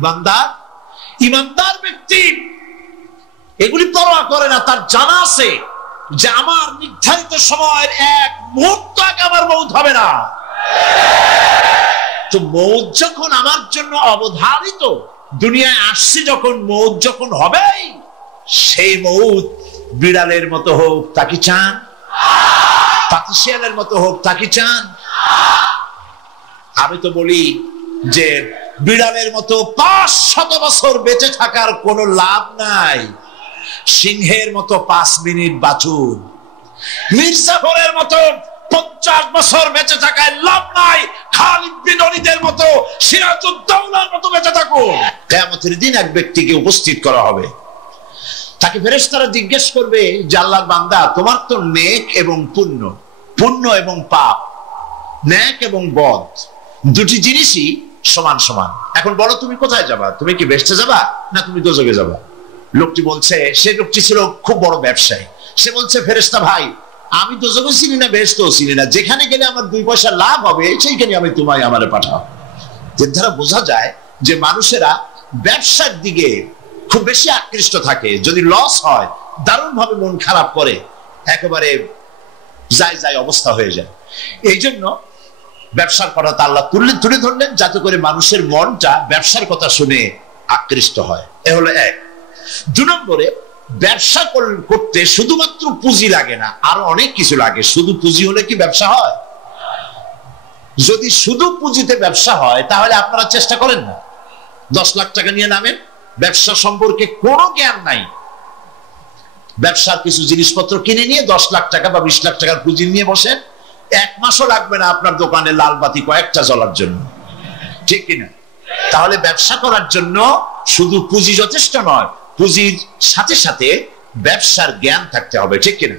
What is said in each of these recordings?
ইমানদার ব্যক্তি এগুলি পরোয়া করে না। তার জানা আছে যে আমার নির্ধারিত সময়ের এক মুহূর্ত আগে আমার মউত হবে না। তো মউত যখন আমার জন্য অবধারিত, দুনিয়ায় আসছি যখন, মউত যখন হবে, সেই মউত বিড়ালের মতো হোক তাকে চান, পাতিশিয়ালের মতো হোক তাকে চান। আমি তো বলি যে বিড়ালের মতো 500 বছর বেঁচে থাকার কোনো লাভ নাই, সিংহের মতো 5 মিনিট বাঁচুন। মির্জাফরের মতো 50 বছর বেঁচে থাকায় লাভ নাই, খালিদ বিন ওলীদের মতো, সিরাজউদ্দৌলার মতো বেঁচে থাকুন। কিয়ামতের দিন এক ব্যক্তিকে উপস্থিত করা হবে, তাকে ফেরেশতারা জিজ্ঞেস করবে যে আল্লাহর বান্দা, তোমার তো নেক এবং পুণ্য, পুণ্য এবং পাপ, নেক এবং বদ, দুটি জিনিসই সমান সমান। এখন বলো তুমি কোথায় যাবা? তুমি কি বেহেশতে যাবা না তুমি দোজখে যাবা? লোকটি বলছে, সে লোকটি ছিল খুব বড় ব্যবসায়ী। সে বলছে, ফেরেশতা ভাই, আমি দোজখও চিনি না, বেহেশতও চিনি না, যেখানে গেলে আমার 2 পয়সা লাভ হবে সেইখানে আমি তোমায় আমারে পাঠাও। এর দ্বারা বোঝা যায় যে মানুষেরা ব্যবসার দিকে খুব বেশি আকৃষ্ট থাকে। যদি লস হয় দারুণ ভাবে মন খারাপ করে, একেবারে যায় যায় অবস্থা হয়ে যায়। এই জন্য ব্যবসার কথা আল্লাহ তুলে ধরলেন যাতে করে মানুষের মনটা ব্যবসার কথা শুনে আকৃষ্ট হয়। এ হলো এক। 2 নম্বরে, ব্যবসা করতে শুধুমাত্র পুঁজি লাগে না, আরো অনেক কিছু লাগে। শুধু পুঁজি হলে কি ব্যবসা হয়? যদি শুধু পুঁজিতে ব্যবসা হয় তাহলে আপনারা চেষ্টা করেন না। 10 লাখ টাকা নিয়ে নামেন, ব্যবসা সম্পর্কে কোনো জ্ঞান নাই, ব্যবসার কিছু জিনিসপত্র কিনে নিয়ে 10 লাখ টাকা বা 20 লাখ টাকার পুঁজি নিয়ে বসেন, 1 মাসও লাগবে না আপনার দোকানে লাল বাতি কয়েকটা জ্বলার জন্য, ঠিক কিনা? তাহলে ব্যবসা করার জন্য শুধু পুঁজি যথেষ্ট নয়, পুঁজির সাথে সাথে ব্যবসার জ্ঞান থাকতে হবে, ঠিক কিনা?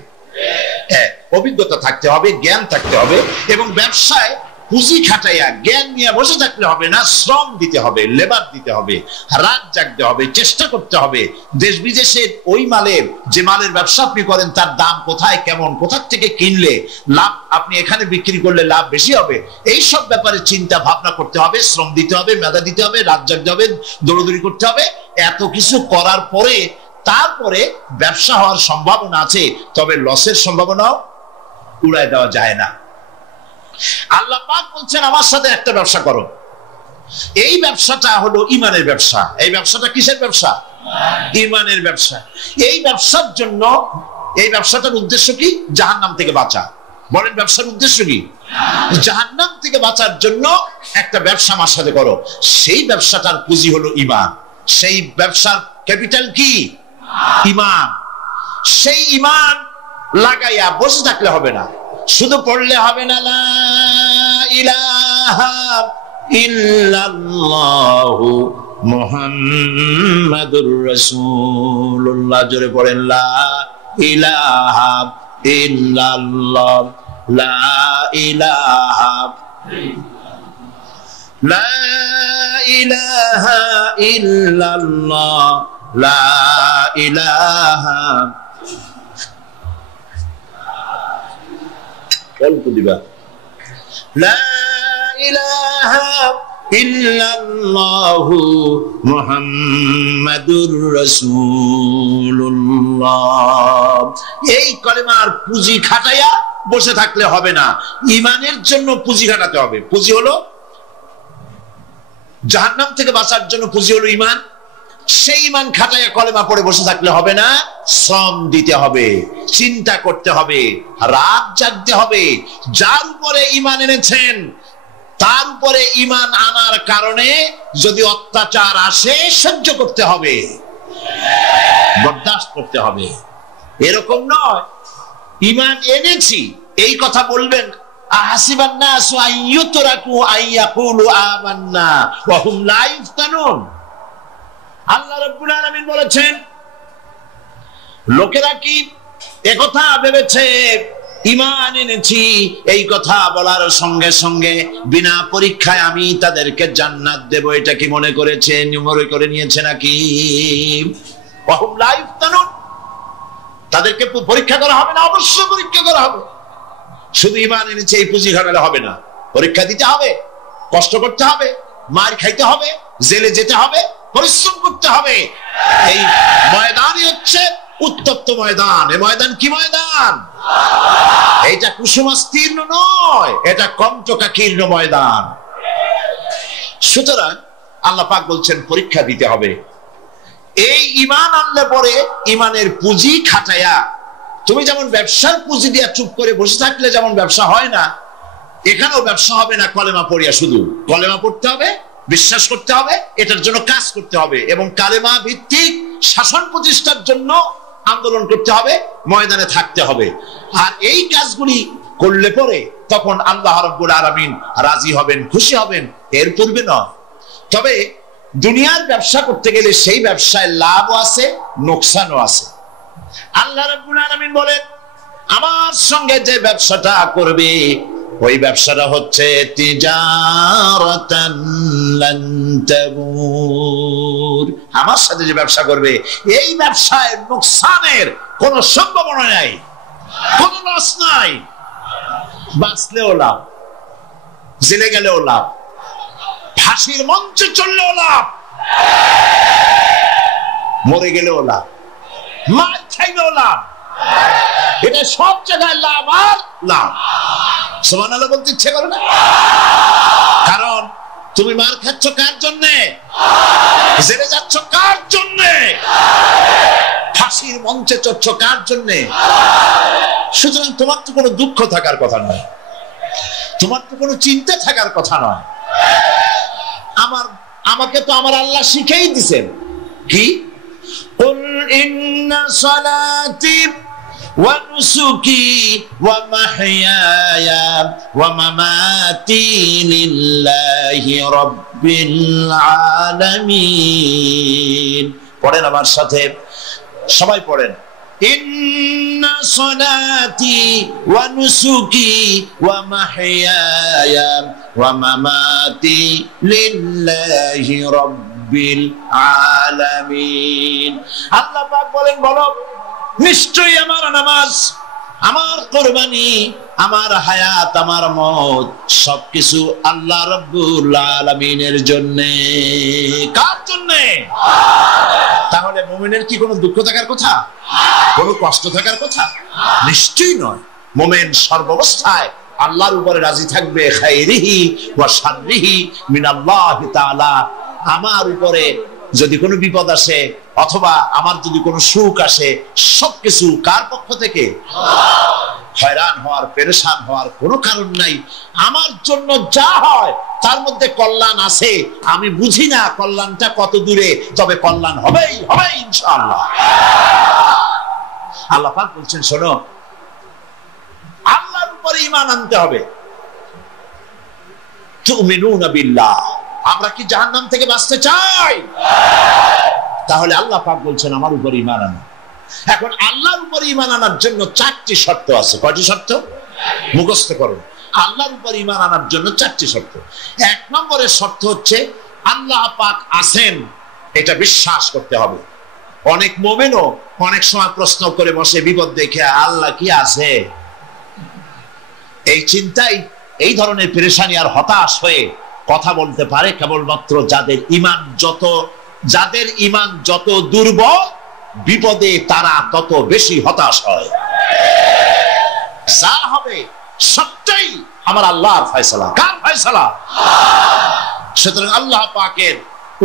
অভিজ্ঞতা থাকতে হবে, জ্ঞান থাকতে হবে। এবং ব্যবসায় পুঁজি খাটাইয়া জ্ঞান নিয়ে বসে থাকলে হবে না, শ্রম দিতে হবে, লেবার দিতে হবে, রাত জাগতে হবে, চেষ্টা করতে হবে। দেশ বিদেশের ওই মালের, যে মালের ব্যবসা আপনি করেন, তার দাম কোথায়, কেমন, কোথা থেকে কিনলে লাভ, আপনি এখানে বিক্রি করলে লাভ বেশি হবে, এই সব ব্যাপারে চিন্তা ভাবনা করতে হবে, শ্রম দিতে হবে, মেধা দিতে হবে, রাত জাগতে হবে, দৌড়দৌড়ি করতে হবে। এত কিছু করার পরে তারপরে ব্যবসা হওয়ার সম্ভাবনা আছে, তবে লসের সম্ভাবনাও উড়ায় দেওয়া যায় না। আল্লাহ পাক বলছেন, আমার সাথে একটা ব্যবসা করো। এই ব্যবসাটা হলো ইমানের ব্যবসা। এই ব্যবসাটা কিসের ব্যবসা? ইমানের ব্যবসা। এই ব্যবসার জন্য, এই ব্যবসাটার উদ্দেশ্য কি? জাহান্নাম থেকে বাঁচা। বলেন, ব্যবসার উদ্দেশ্য কি? জাহান্নাম থেকে বাঁচার জন্য একটা ব্যবসা আমার সাথে করো। সেই ব্যবসাটার পুঁজি হলো ইমান। সেই ব্যবসার ক্যাপিটাল কি? ইমান। সেই ইমান লাগাইয়া বসে থাকলে হবে না, শুধু পড়লে হবে না লা ইলাহা ইল্লাল্লাহু মুহাম্মাদুর রাসূলুল্লাহ। জোরে পড়েন, লা ইলাহা ইল্লাল্লাহ, লা ইলাহা, লা ইলাহা ইল্লাল্লাহ, লা ইলাহা, অল্প দিবা, লা ইলাহা ইল্লাল্লাহু মুহাম্মাদুর রাসূলুল্লাহ। এই কলেমার পুঁজি খাটাইয়া বসে থাকলে হবে না, ইমানের জন্য পুঁজি খাটাতে হবে। পুঁজি হলো জাহান্নাম থেকে বাঁচার জন্য, পুঁজি হলো ইমান। সেই ইমান খাটাইয়া কলেমা পড়ে বসে থাকলে হবে না, শ্রম দিতে হবে, চিন্তা করতে হবে, রাত জাগতে হবে। যার উপরে ইমান এনেছেন তার উপরে ইমান আনার কারণে যদি অত্যাচার আসে সহ্য করতে হবে, বরদাস্ত করতে হবে। এরকম নয় ইমান এনেছি এই কথা বলবেন, আহাসিবান নাসু আন ইউতরাকু আন ইয়াকুলু আমান্না ওয়া হুম লা ইফতানুন। আল্লাহ রাব্বুল আলামিন বলেছেন, লোকেরা কি একথা ভেবেছে ঈমান এনেছি এই কথা বলার সঙ্গে সঙ্গে বিনা পরীক্ষায় আমি তাদেরকে জান্নাত দেব, এটা কি মনে করেছে, মনে করে নিয়েছে নাকি? ওয়া হুম লা ইফতানুন। তাদেরকে পরীক্ষা করা হবে না? অবশ্যই পরীক্ষা করা হবে। শুধু ঈমান এনেছে এই পুঁজি খাটালে হবে না, পরীক্ষা দিতে হবে, কষ্ট করতে হবে, মার খাইতে হবে, জেলে যেতে হবে, পরিশ্রম করতে হবে। এই ময়দানই হচ্ছে উত্তপ্ত ময়দান। এই ময়দান কি ময়দান? এটা কুসুমাস্তীর্ণ নয়, এটা কণ্টকাকীর্ণ ময়দান। সুতরাং আল্লাহ পাক বলছেন পরীক্ষা দিতে হবে। এই ঈমান আনলে পরে ঈমানের পুঁজি খাটায়া, তুমি যেমন ব্যবসার পুঁজি দিয়া চুপ করে বসে থাকলে যেমন ব্যবসা হয় না, এখানেও ব্যবসা হবে না কলেমা পড়িয়া। শুধু কলেমা পড়তে হবে, বিশ্বাস করতে হবে, এটার জন্য কাজ করতে হবে এবং কালেমা ভিত্তিক শাসন প্রতিষ্ঠার জন্য আন্দোলন করতে হবে, ময়দানে থাকতে হবে। আর এই কাজগুলি করলে পরে তখন আল্লাহ রাব্বুল আলামিন রাজি হবেন, খুশি হবেন, এর পূর্বে নয়। তবে দুনিয়ার ব্যবসা করতে গেলে সেই ব্যবসায় লাভও আছে, নোকসানও আছে। আল্লাহ রাব্বুল আলামিন বলেন, আমার সঙ্গে যে ব্যবসাটা করবে ওই ব্যবসাটা হচ্ছে তিজারাতান লান তাবুর। আমার সাথে যে ব্যবসা করবে এই ব্যবসায় নোকসানের কোনো সম্ভাবনা নাই, কোনো লস নাই। বাঁচলেও লাভ, জেলে গেলেও লাভ, ফাঁসির মঞ্চে চললেও লাভ, মরে গেলেও লাভ, মার খাইলেও লাভ। এটা সব জায়গায় লাভ আর লাভ। সুবহানাল্লাহ বলতে ইচ্ছে করে না? কারণ তুমি মার খাচ্ছ কার জন্যে? জেলে যাচ্ছ কার জন্যে? ফাঁসির মঞ্চে চড়ছ কার জন্যে? সুতরাং তোমার তো কোনো দুঃখ থাকার কথা নয়, তোমার তো কোনো চিন্তা থাকার কথা নয়। আমাকে তো আমার আল্লাহ শিখেই দিছেন কি, কুল ইন্না সালাতি ওয়া নুসুকি ওয়া মাহইয়ায়া ওয়া মামাতি লিল্লাহি রাব্বিল আলামিন। পড়েন আমার সাথে, সবাই পড়েন। ইন্না সালাতি ওয়া নুসুকি ওয়া মাহইয়ায়া ওয়া মামাতি লিল্লাহি রাব্বিল আলামিন। আল্লাহ পাক বলেন, বলো নিশ্চয়ই আমার নামাজ, আমার কুরবানি, আমার হায়াত, আমার মওত সবকিছু আল্লাহ রাব্বুল আলামিনের জন্য। কার জন্য? তাহলে মুমিনের কি কোনো দুঃখ থাকার কথা, কোনো কষ্ট থাকার কথা? নিশ্চয়ই নয়। মুমিন সর্বাবস্থায় আল্লাহর উপরে রাজি থাকবে, খাইরিহি ওয়া শাররিহি মিনাল্লাহি তাআলা। আমার উপরে যদি কোনো বিপদ আসে অথবা আমার যদি কোনো সুখ আসে, সবকিছু কার পক্ষ থেকে? হয়রান হওয়ার, পেরেশান হওয়ার কোনো কারণ নাই। আমার জন্য যা হয় তার মধ্যে কল্যাণ আছে। আমি বুঝি না কল্যাণটা কত দূরে, তবে কল্যাণ হবেই হবে ইনশাআল্লাহ। আল্লাহ পাক বলছেন, শোনো, আল্লাহর উপরে ঈমান আনতে হবে। তুমিনুনা বিল্লাহ। আমরা কি জাহান্নাম থেকে বাঁচতে চাই? তাহলে আল্লাহ পাক বলছেন আমার উপর ঈমান আনো। এখন আল্লাহর উপর ঈমান আনার জন্য 4টি শর্ত আছে। কয়টি শর্ত? মুখস্থ করো। আল্লাহর উপর ঈমান আনার জন্য 4টি শর্ত। 1 নম্বরের শর্ত হচ্ছে আল্লাহ পাক আছেন, এটা বিশ্বাস করতে হবে। অনেক মুমিনও অনেক সময় প্রশ্ন করে বসে বিপদ দেখে, আল্লাহ কি আছে? এই চিন্তাই, এই ধরনের পেরেশানি আর হতাশ হয়ে কথা বলতে পারে কেবলমাত্র যাদের ঈমান যত দুর্বল, বিপদে তারা তত বেশি হতাশ হয়। যা হবে সবটাই আমার আল্লাহর ফয়সালা। কার ফয়সালা? সুতরাং আল্লাহ পাকের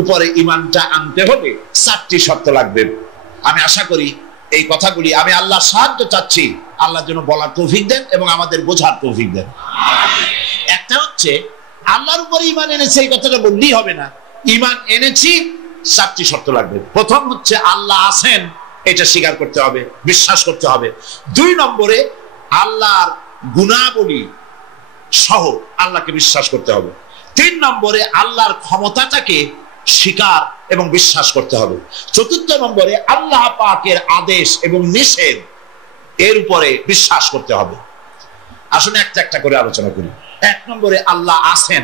উপরে ঈমানটা আনতে হলে 4টি শর্ত লাগবে। আমি আশা করি এই কথাগুলি, আমি আল্লাহর সাহায্য চাচ্ছি, আল্লাহ যেন বলার তৌফিক দেন এবং আমাদের বোঝার তৌফিক দেন। একটা হচ্ছে আল্লাহর উপরে ঈমান এনেছে, এই কথাটা বললেই হবে না। ঈমান এনেছি, 4টি শর্ত লাগবে। প্রথম হচ্ছে আল্লাহ আছেন, এটা স্বীকার করতে হবে, বিশ্বাস করতে হবে। 2 নম্বরে আল্লাহর গুণাবলী সহ আল্লাহকে বিশ্বাস করতে হবে। 3 নম্বরে আল্লাহর ক্ষমতাটাকে স্বীকার এবং বিশ্বাস করতে হবে। 4 নম্বরে আল্লাহ পাকের আদেশ এবং নিষেধ, এর উপরে বিশ্বাস করতে হবে। আসুন একটা একটা করে আলোচনা করি। 1 নম্বরে আল্লাহ আছেন।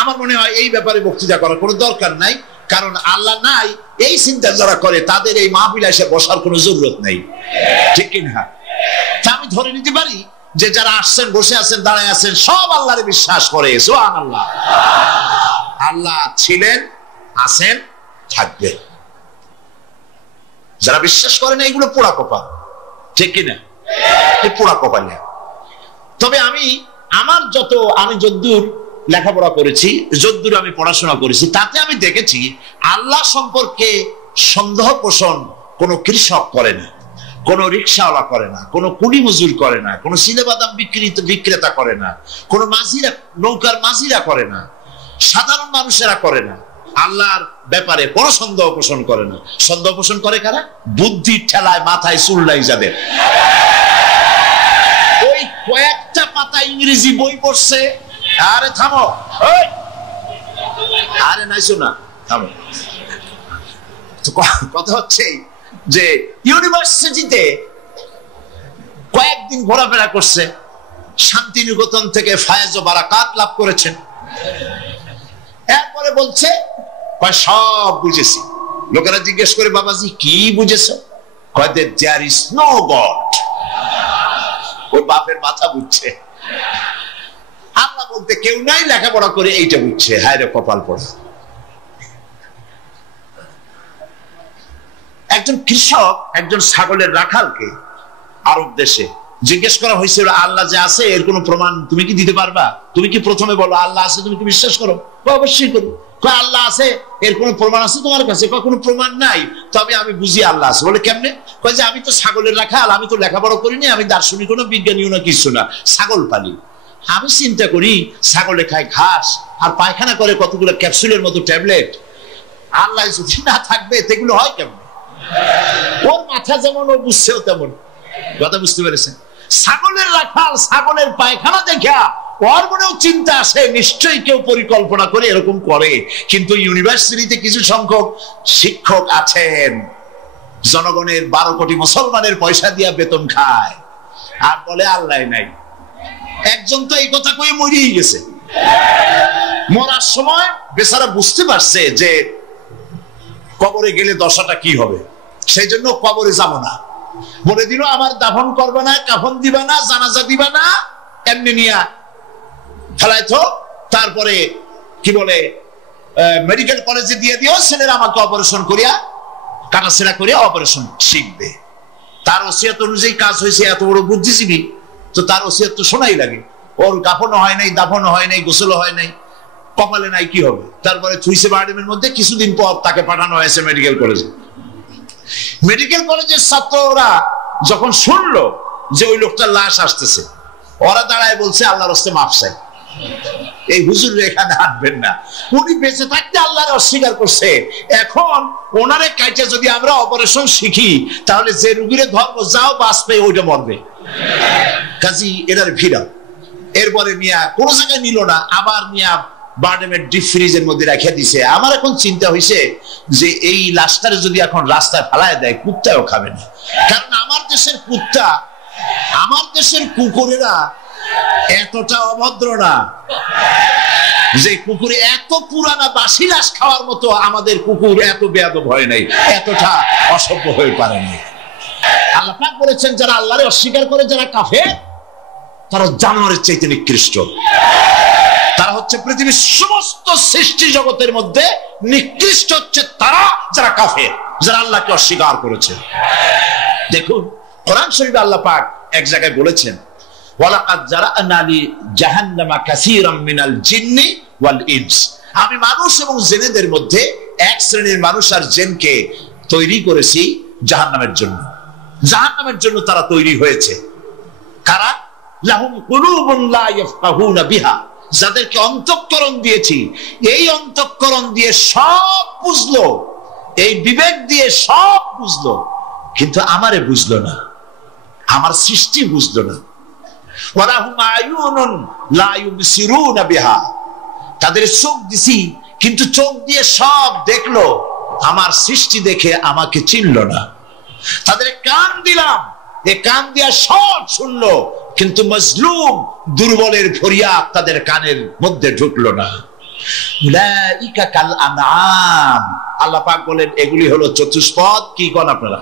আমার মনে হয় এই ব্যাপারে বক্তৃতা করার কোনো দরকার নাই, কারণ আল্লাহ নাই এই চিন্তা যারা করে তাদের এই মাহফিলে এসে বসার কোনো জরুরত নেই, ঠিক কিনা? তা আমি ধরে নিতে পারি যে যারা আসছেন, বসে আছেন, দাঁড়ায় আছেন, সব আল্লাহরে বিশ্বাস করে। সুবহানাল্লাহ। আল্লাহ ছিলেন, আছেন, থাকবে। যারা বিশ্বাস করে না এগুলো পোড়া কপাল, ঠিক কিনা? এই পোড়া কপালে। তবে আমি যদ্দূর লেখাপড়া করেছি, যদ্দূর আমি পড়াশোনা করেছি, তাতে আমি দেখেছি আল্লাহ সম্পর্কে সন্দেহ পোষণ কোন কৃষক করে না, কোন রিক্সাওয়ালা করে না, কোন কুলি মজুর করে না, কোন সিলেবাদাম বিক্রেতা করে না, কোন মাঝিরা, নৌকার মাঝিরা করে না, সাধারণ মানুষেরা করে না। আল্লাহর ব্যাপারে কোন সন্দেহ পোষণ করে না। সন্দেহ পোষণ করে কারা? বুদ্ধির ঠেলায় মাথায় চুল নাই যাদের। ওই কয়েকটা পাতা ইংরেজি বই পড়ছে, আরে থামো, আরে নাইছো না, থামো। কথা হচ্ছে যে ইউনিভার্সিটিতে কয়েকদিন ঘোরাফেরা করছে, শান্তিনিকেতন থেকে ফায়েজ ও বারাকাত লাভ করেছেন। এরপরে বলছে সব বুঝেছি। লোকেরা জিজ্ঞেস করে, বাবাজি কি বুঝেছ? There is no god. ওর বাপের মাথা বুঝছে, আল্লাহ বলতে কেউ নাই, লেখাপড়া করে এইটা বুঝছে। হায় রে কপাল পড়া। একজন কৃষক একজন ছাগলের রাখালকে আরব দেশে জিজ্ঞেস করা হয়েছিল, আল্লাহ যে আছে এর কোন প্রমাণ তুমি কি দিতে পারবা? তুমি কি প্রথমে বলো আল্লাহ আছে, তুমি কি বিশ্বাস করো? অবশ্যই করি। আল্লাহ আছে এর কোন প্রমাণ আছে তোমার কাছে? কোনো প্রমাণ নাই, তবে আমি বুঝি আল্লাহ আছে। বলে কেমনে? যে আমি তো ছাগলের রাখাল, আমি তো লেখাপড়া করিনি, আমি দার্শনিক না, বিজ্ঞানীও না, কিছু না, ছাগল পালি। আমি চিন্তা করি ছাগলে খায় ঘাস আর পায়খানা করে কতগুলো ক্যাপসুলের মতো ট্যাবলেট। আল্লাহ যদি না থাকবে সেগুলো হয় কেমন? ওর মাথা যেমন ও বুঝছেও তেমন। কথা বুঝতে পেরেছেন? ছাগলের রাখাল ছাগলের পায়খানা দেখা ওর মনেও চিন্তা আসে, নিশ্চয়ই কেউ পরিকল্পনা করে এরকম করে। কিন্তু ইউনিভার্সিটিতে কিছু সংখ্যক শিক্ষক আছেন জনগণের 12 কোটি মুসলমানের পয়সা দিয়া বেতন খায় আর বলে আল্লাহ নাই। একজন তো এই কথা কয়ে মরিয়ে গেছে। মরার সময় বেচারা বুঝতে পারছে যে কবরে গেলে দশাটা কি হবে, সেই জন্য কবরে যাব না। বলে দিল আমার দাফন করবে না, কাফন দিবা না, জানাজা দিবা না, এমনি নিয়া ফেলাইতো। তারপরে কি বলে মেডিকেল কলেজে দিয়ে দিও, ছেলেরা আমাকে অপারেশন করিয়া কাটাছেড়া করিয়া অপারেশন শিখবে। তার ওসিয়ত অনুযায়ী কাজ হয়েছে। এত বড় বুদ্ধিজীবী, তো তার ওসিয়ত তো শোনাই লাগে। ওর কাফনও হয় নাই, দাফনও হয় নাই, গোসলও হয় নাই, কপালে নাই, কি হবে? তারপরে থুইছে বার্ডেমের মধ্যে কিছুদিন পর তাকে পাঠানো হয়েছে মেডিকেল কলেজে। মেডিকেল কলেজের ছাত্ররা যখন শুনলো যে ওই লোকটার লাশ আসতেছে, ওরা দাঁড়ায় বলছে আল্লাহর হস্তে মাফ চাই, এই হুজুর এখানে আনবেন না। উনি বেঁচে থাকতে আল্লাহর অস্বীকার করছে। এখন ওনারে কাইটা যদি আমরা অপারেশন শিখি, তাহলে যে রুগীরে ধর্ম যাও বাঁচবে ওইটা মরবে। কাজী এটার ভিড়া। এরপরে মিয়া কোন জায়গায় নিল না, আবার মিয়া বার্ডেমের ডিপ ফ্রিজের মধ্যে রেখে দিছে। আমার এখন চিন্তা হয়েছে যে এই লাশটারে যদি এখন রাস্তায় ফেলায় দেয়, কুত্তাও খাবে না। কারণ আমার দেশের কুত্তা, আমার দেশের কুকুরেরা এতটা অভদ্র না যে কুকুরে এত পুরানা বাসি লাশ খাওয়ার মতো আমাদের কুকুর এত বেয়াদব হয় নাই, এতটা অসভ্য হয়ে পারে নাই। আল্লাহ পাক বলেছেন যারা আল্লাহরে অস্বীকার করে, যারা কাফের, তারা জানোয়ারের চাইতে নিকৃষ্ট। তারা হচ্ছে পৃথিবীর সমস্ত সৃষ্টি জগতের মধ্যে নিকৃষ্ট হচ্ছে তারা, যারা কাফের, যারা আল্লাহকে অস্বীকার করেছে। দেখুন কোরআন শরীফে আল্লাহ পাক এক জায়গায় বলেছেন, ওয়ালাকাদ জারা'না লি জাহান্নামা কাসীরাম মিনাল জিন্নি ওয়াল ইনস। আমি মানুষ এবং জিনেদের মধ্যে এক শ্রেণীর মানুষ আর জিনকে তৈরি করেছি জাহান্নামের জন্য। জাহান্নামের জন্য তারা তৈরি হয়েছে। কারা? লাহুম কুলুবুন লা ইয়াফকাহুনা বিহা, যাদেরকে অন্তঃকরণ দিয়েছি, এই অন্তঃকরণ দিয়ে সব বুঝলো, এই বিবেক দিয়ে সব বুঝলো, কিন্তু আমারে বুঝলো না, আমার সৃষ্টি বুঝলো না। ওয়ালাহুম আয়ুনুন লা ইউবসিরুনা বিহা, তাদের চোখ দিছি কিন্তু চোখ দিয়ে সব দেখলো, আমার সৃষ্টি দেখে আমাকে চিনলো না। তাদের কান দিলাম, এই কান দিয়া সব শুনলো, কিন্তু মজলুম দুর্বলের ফরিয়াদ তাদের কানের মধ্যে ঢুকলো না। উলাইকা কাল আনআম, আল্লাহ পাক বলেন এগুলি হলো চতুষ্পদ। কি কোন আপনারা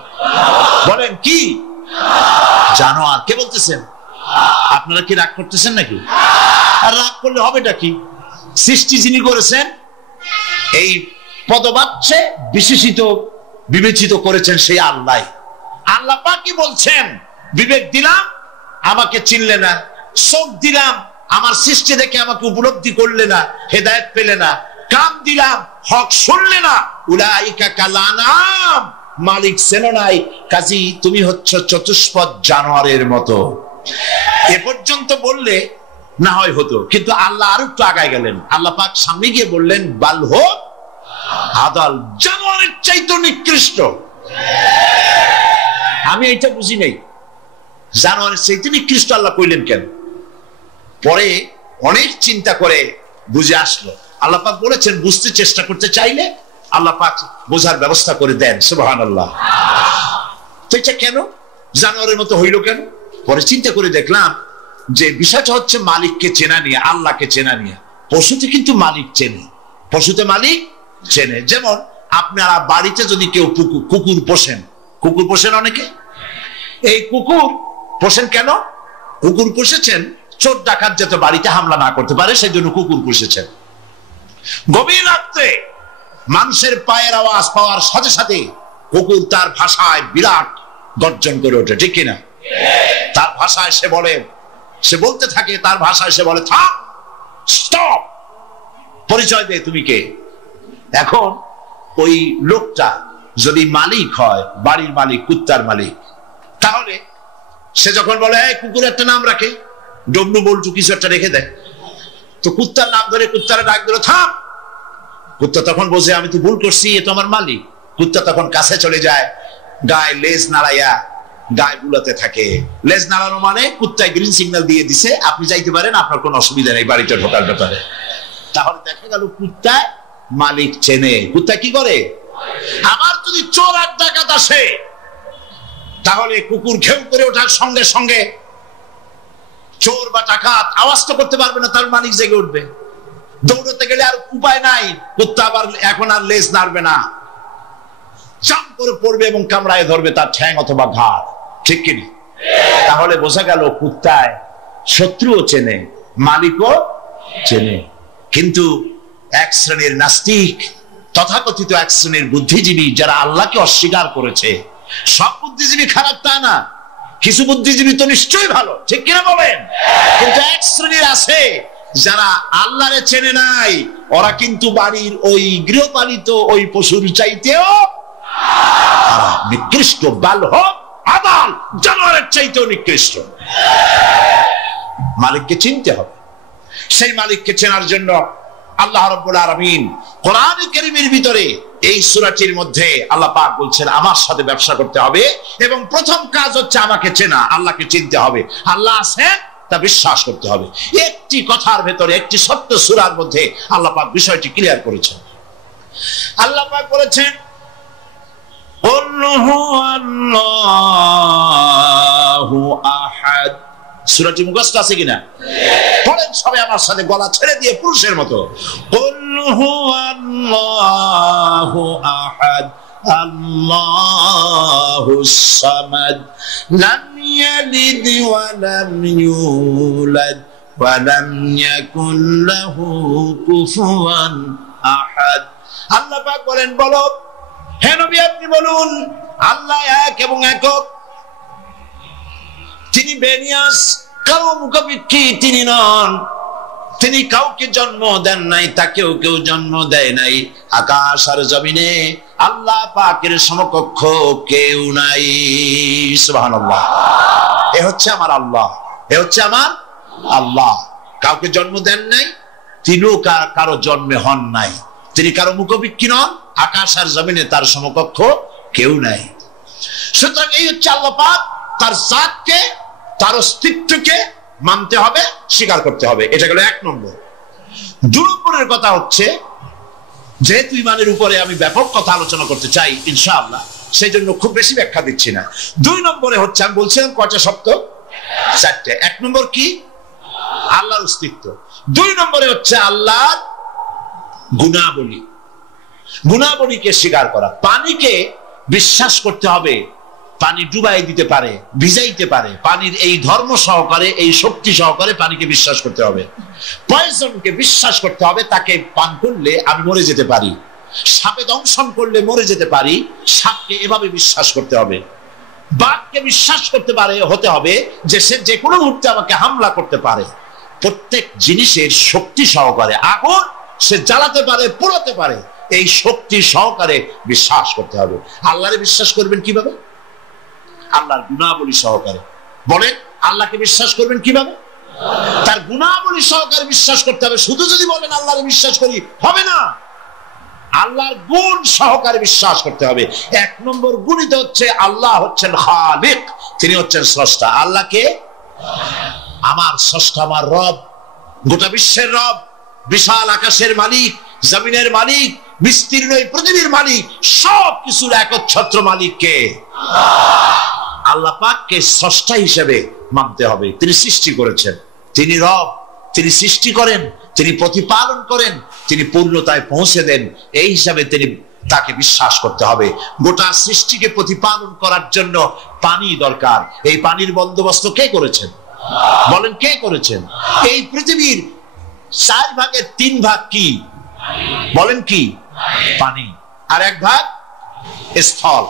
বলেন? কি জানোয়ার? কে বলতেছেন? আপনারা কি রাগ করতেছেন নাকি? আর রাগ করলে হবেটা কি? সৃষ্টি যিনি করেছেন এই পদবাচ্যে বিশেষিত বিবেচিত করেছেন সেই আল্লাহ। আল্লাহ পাকই বলছেন, বিবেক দিলাম আমাকে চিনলে না, চোখ দিলাম আমার সৃষ্টি দেখে আমাকে উপলব্ধি করলে না, হেদায়েত পেলে না, কান দিলাম হক শুনলে না, উলাইকা কালানাম, মালিক চেনো নাই, কাজী তুমি হচ্ছ চতুষ্পদ জানোয়ারের মতো। এ পর্যন্ত বললে না হয় হতো, কিন্তু আল্লাহ আরো একটু আগায় গেলেন। আল্লাহ পাক সামনে গিয়ে বললেন, বালহু আদাল, জানোয়ারের চাইতে নিকৃষ্ট। আমি এটা বুঝি নাই, জানোয়ারের চাইতে নিকৃষ্ট আল্লাহ কইলেন কেন? পরে অনেক চিন্তা করে বুঝে আসলো। আল্লাহ পাক বলেছেন, বুঝতে চেষ্টা করতে চাইলে আল্লাহ পাক বোঝার ব্যবস্থা করে দেন। সুবহানাল্লাহ। তো এটা কেন জানোয়ারের মতো হইল কেন? পরে চিন্তা করে দেখলাম যে বিষয়টা হচ্ছে মালিককে চেনা নিয়ে, আল্লাহকে চেনা নিয়ে। পশুতে কিন্তু মালিক চেনে, পশুতে মালিক চেনে। যেমন আপনারা বাড়িতে যদি কেউ কুকুর পোষেন, কুকুর পোষেন অনেকে, এই কুকুর পোষেন কেন? কুকুর পুষেছেন চোর ডাকাত যাতে বাড়িতে হামলা না করতে পারে, সেই জন্য কুকুর পুষেছেন। গভীর রাত্রে মানুষের পায়ের আওয়াজ পাওয়ার সাথে সাথে কুকুর তার ভাষায় বিরাট গর্জন করে ওঠে, ঠিক কিনা? তার ভাষায় সে বলে, সে বলতে থাকে, তার ভাষায় সে বলে, থাম, স্টপ, পরিচয় দে তুমি কে। এখন ওই লোকটা যদি মালিক হয়, বাড়ির মালিক, কুত্তার মালিক, তাহলে সে যখন বলে এই কুকুর একটা নাম রাখে, ডবলু বল্টু কিছু একটা রেখে দেয়, তো কুত্তার নাম ধরে কুত্তারা ডাক দিল, থাম। কুত্তা তখন বোঝে আমি তো ভুল করছি, এ তো আমার মালিক। কুত্তা তখন কাছে চলে যায়, গায়ে লেজ নাড়াইয়া গায়ে বুলাতে থাকে। লেজ নাড়ানো মানে কুত্তায় গ্রিন সিগন্যাল দিয়ে দিছে, আপনি যাইতে পারেন, আপনার কোনো অসুবিধা নেই বাড়িতে ঢোকার ব্যাপারে। তাহলে দেখা গেল কুত্তায় মালিক চেনে। কুত্তা কি করে? আবার যদি চোর আর ডাকাত আসে, তাহলে কুকুর ঘেউ করে ওঠার সঙ্গে সঙ্গে চোর বা ডাকাত আওয়াজ তো করতে পারবে না, তার মালিক জেগে উঠবে। দৌড়তে গেলে আর উপায় নাই, কুত্তা আবার এখন আর লেজ নাড়বে না, চাপ করে পড়বে এবং কামড়ায় ধরবে তার ঠ্যাং অথবা ঘাড়, ঠিক কিনা? তাহলে বোঝা গেল কুত্তায় শত্রুও চেনে, মালিকও চেনে। কিন্তু এক শ্রেণীর নাস্তিক, তথাকথিত এক শ্রেণীর বুদ্ধিজীবী, যারা আল্লাহকে অস্বীকার করেছে, সব বুদ্ধিজীবী খারাপ তা না, কিছু বুদ্ধিজীবী তো নিশ্চয়ই ভালো, ঠিক কিনা বলেন? কিন্তু এক শ্রেণীর আছে যারা আল্লাহরে চেনে নাই, ওরা কিন্তু বাড়ির ওই গৃহপালিত ওই পশুর চাইতেও নিকৃষ্ট, বালহু আদাল, জানোয়ারের চাইতেও নিকৃষ্ট। মালিককে চিনতে হবে। সেই মালিককে চেনার জন্য আল্লাহ রাব্বুল আলামিন কোরআন কারীমের ভিতরে এই সূরাটির মধ্যে আল্লাহ পাক বলছেন, আমার সাথে ব্যবসা করতে হবে এবং প্রথম কাজ হচ্ছে আমাকে চেনা, আল্লাহকে চিনতে হবে। আল্লাহ আছেন তা বিশ্বাস করতে হবে। একটি কথার ভেতরে, একটি ছোট্ট সূরার মধ্যে আল্লাহ পাক বিষয়টি ক্লিয়ার করেছেন। আল্লাহ পাক বলেছেন, কুল হুয়াল্লাহু আহাদ। সূরাটি মুখস্থ আছে কিনা? পড়েন সবাই আমার সাথে, গলা ছেড়ে দিয়ে পুরুষের মতো। কুল হুয়াল্লাহু আহাদ, আল্লাহুস সামাদ, লাম ইয়ালিদ ওয়া লাম ইউলাদ ওয়া লাম ইয়াকুল লাহু কুফুয়ান আহাদ। আল্লাহ পাক বলেন, বলো হে নবী আপনি বলুন, আল্লাহ এক এবং একক, তিনি বেনিয়াস, কারো মুখাপেক্ষী তিনি নন, তিনি কাউকে জন্ম দেন নাই, তাকেও কেউ জন্ম দেয় নাই। আকাশ আর জমিনে আল্লাহ পাকের সমকক্ষ কেউ নাই। সুবহানাল্লাহ। এ হচ্ছে আমার আল্লাহ, এ হচ্ছে আমার আল্লাহ। কাউকে জন্ম দেন নাই, তিনিও কারো জন্মে হন নাই, তিনি কারো মুখাপেক্ষী নন, আকাশ আর জমিনে তার সমকক্ষ কেউ নাই। সুতরাং এই হচ্ছে আল্লাহ পাক, তার জাতকে, তার অস্তিত্বকে মানতে হবে, স্বীকার করতে হবে। এটা গেল এক নম্বর। দুই নম্বরের কথা হচ্ছে, যেহেতু ইমানের উপরে আমি ব্যাপক কথা আলোচনা করতে চাই ইনশাআল্লাহ, সেই জন্য খুব বেশি ব্যাখ্যা দিচ্ছি না। দুই নম্বরে হচ্ছে, আমি বলছিলাম কয়টা শব্দ? চারটে। এক নম্বর কি? আল্লাহর অস্তিত্ব। দুই নম্বরে হচ্ছে আল্লাহর গুণাবলী, গুণাবলীকে স্বীকার করা। পানিকে বিশ্বাস করতে হবে, পানি ডুবাই দিতে পারে, ভিজাইতে পারে। পানির এই ধর্ম সহকারে, এই শক্তি সহকারে পানিকে বিশ্বাস করতে হবে। পয়জনকে বিশ্বাস করতে হবে, তাকে পান করলে আমি মরে যেতে পারি। সাপে দংশন করলে মরে যেতে পারি, সাপকে এভাবে বিশ্বাস করতে হবে। বাঘকে বিশ্বাস করতে পারে হতে হবে যে সে যে কোনো মুহূর্তে আমাকে হামলা করতে পারে। প্রত্যেক জিনিসের শক্তি সহকারে, আগুন সে জ্বালাতে পারে, পোড়াতে পারে, এই শক্তি সহকারে বিশ্বাস করতে হবে। আল্লাহরে বিশ্বাস করবেন কিভাবে? আল্লাহর গুণাবলী সহকারে। বলেন, আল্লাহকে বিশ্বাস করবেন কিভাবে? তার গুণাবলী সহকারে বিশ্বাস করতে হবে। শুধু যদি বলেন আল্লাহরে বিশ্বাস করি, হবে না। আল্লাহর গুণ সহকারে বিশ্বাস করতে হবে। এক নম্বর গুণিত হচ্ছে আল্লাহ হচ্ছেন খালিক, তিনি হচ্ছেন স্রষ্টা। আল্লাহকে আমার স্রষ্টা, আমার রব, গোটা বিশ্বের রব, বিশাল আকাশের মালিক, জমিনের মালিক, বিস্তীর্ণ পৃথিবীর মালিক, সব কিছুর একচ্ছত্র মালিককে আল্লাহ পাককে স্রষ্টা হিসেবে মানতে হবে। তিনি সৃষ্টি করেছেন, তিনি রব, তিনি সৃষ্টি করেন, তিনি প্রতিপালন করেন, তিনি পূর্ণতায় পৌঁছে দেন। এই হিসাবে তিনি তাকে বিশ্বাস করতে হবে। গোটা সৃষ্টিকে প্রতিপালন করার জন্য পানি দরকার। এই পানির বন্দোবস্ত কে করেছেন? বলেন, কে করেছেন? এই পৃথিবীর 4 ভাগের 3 ভাগ কি? বলেন কি? পানি। আর 1 ভাগ স্থল।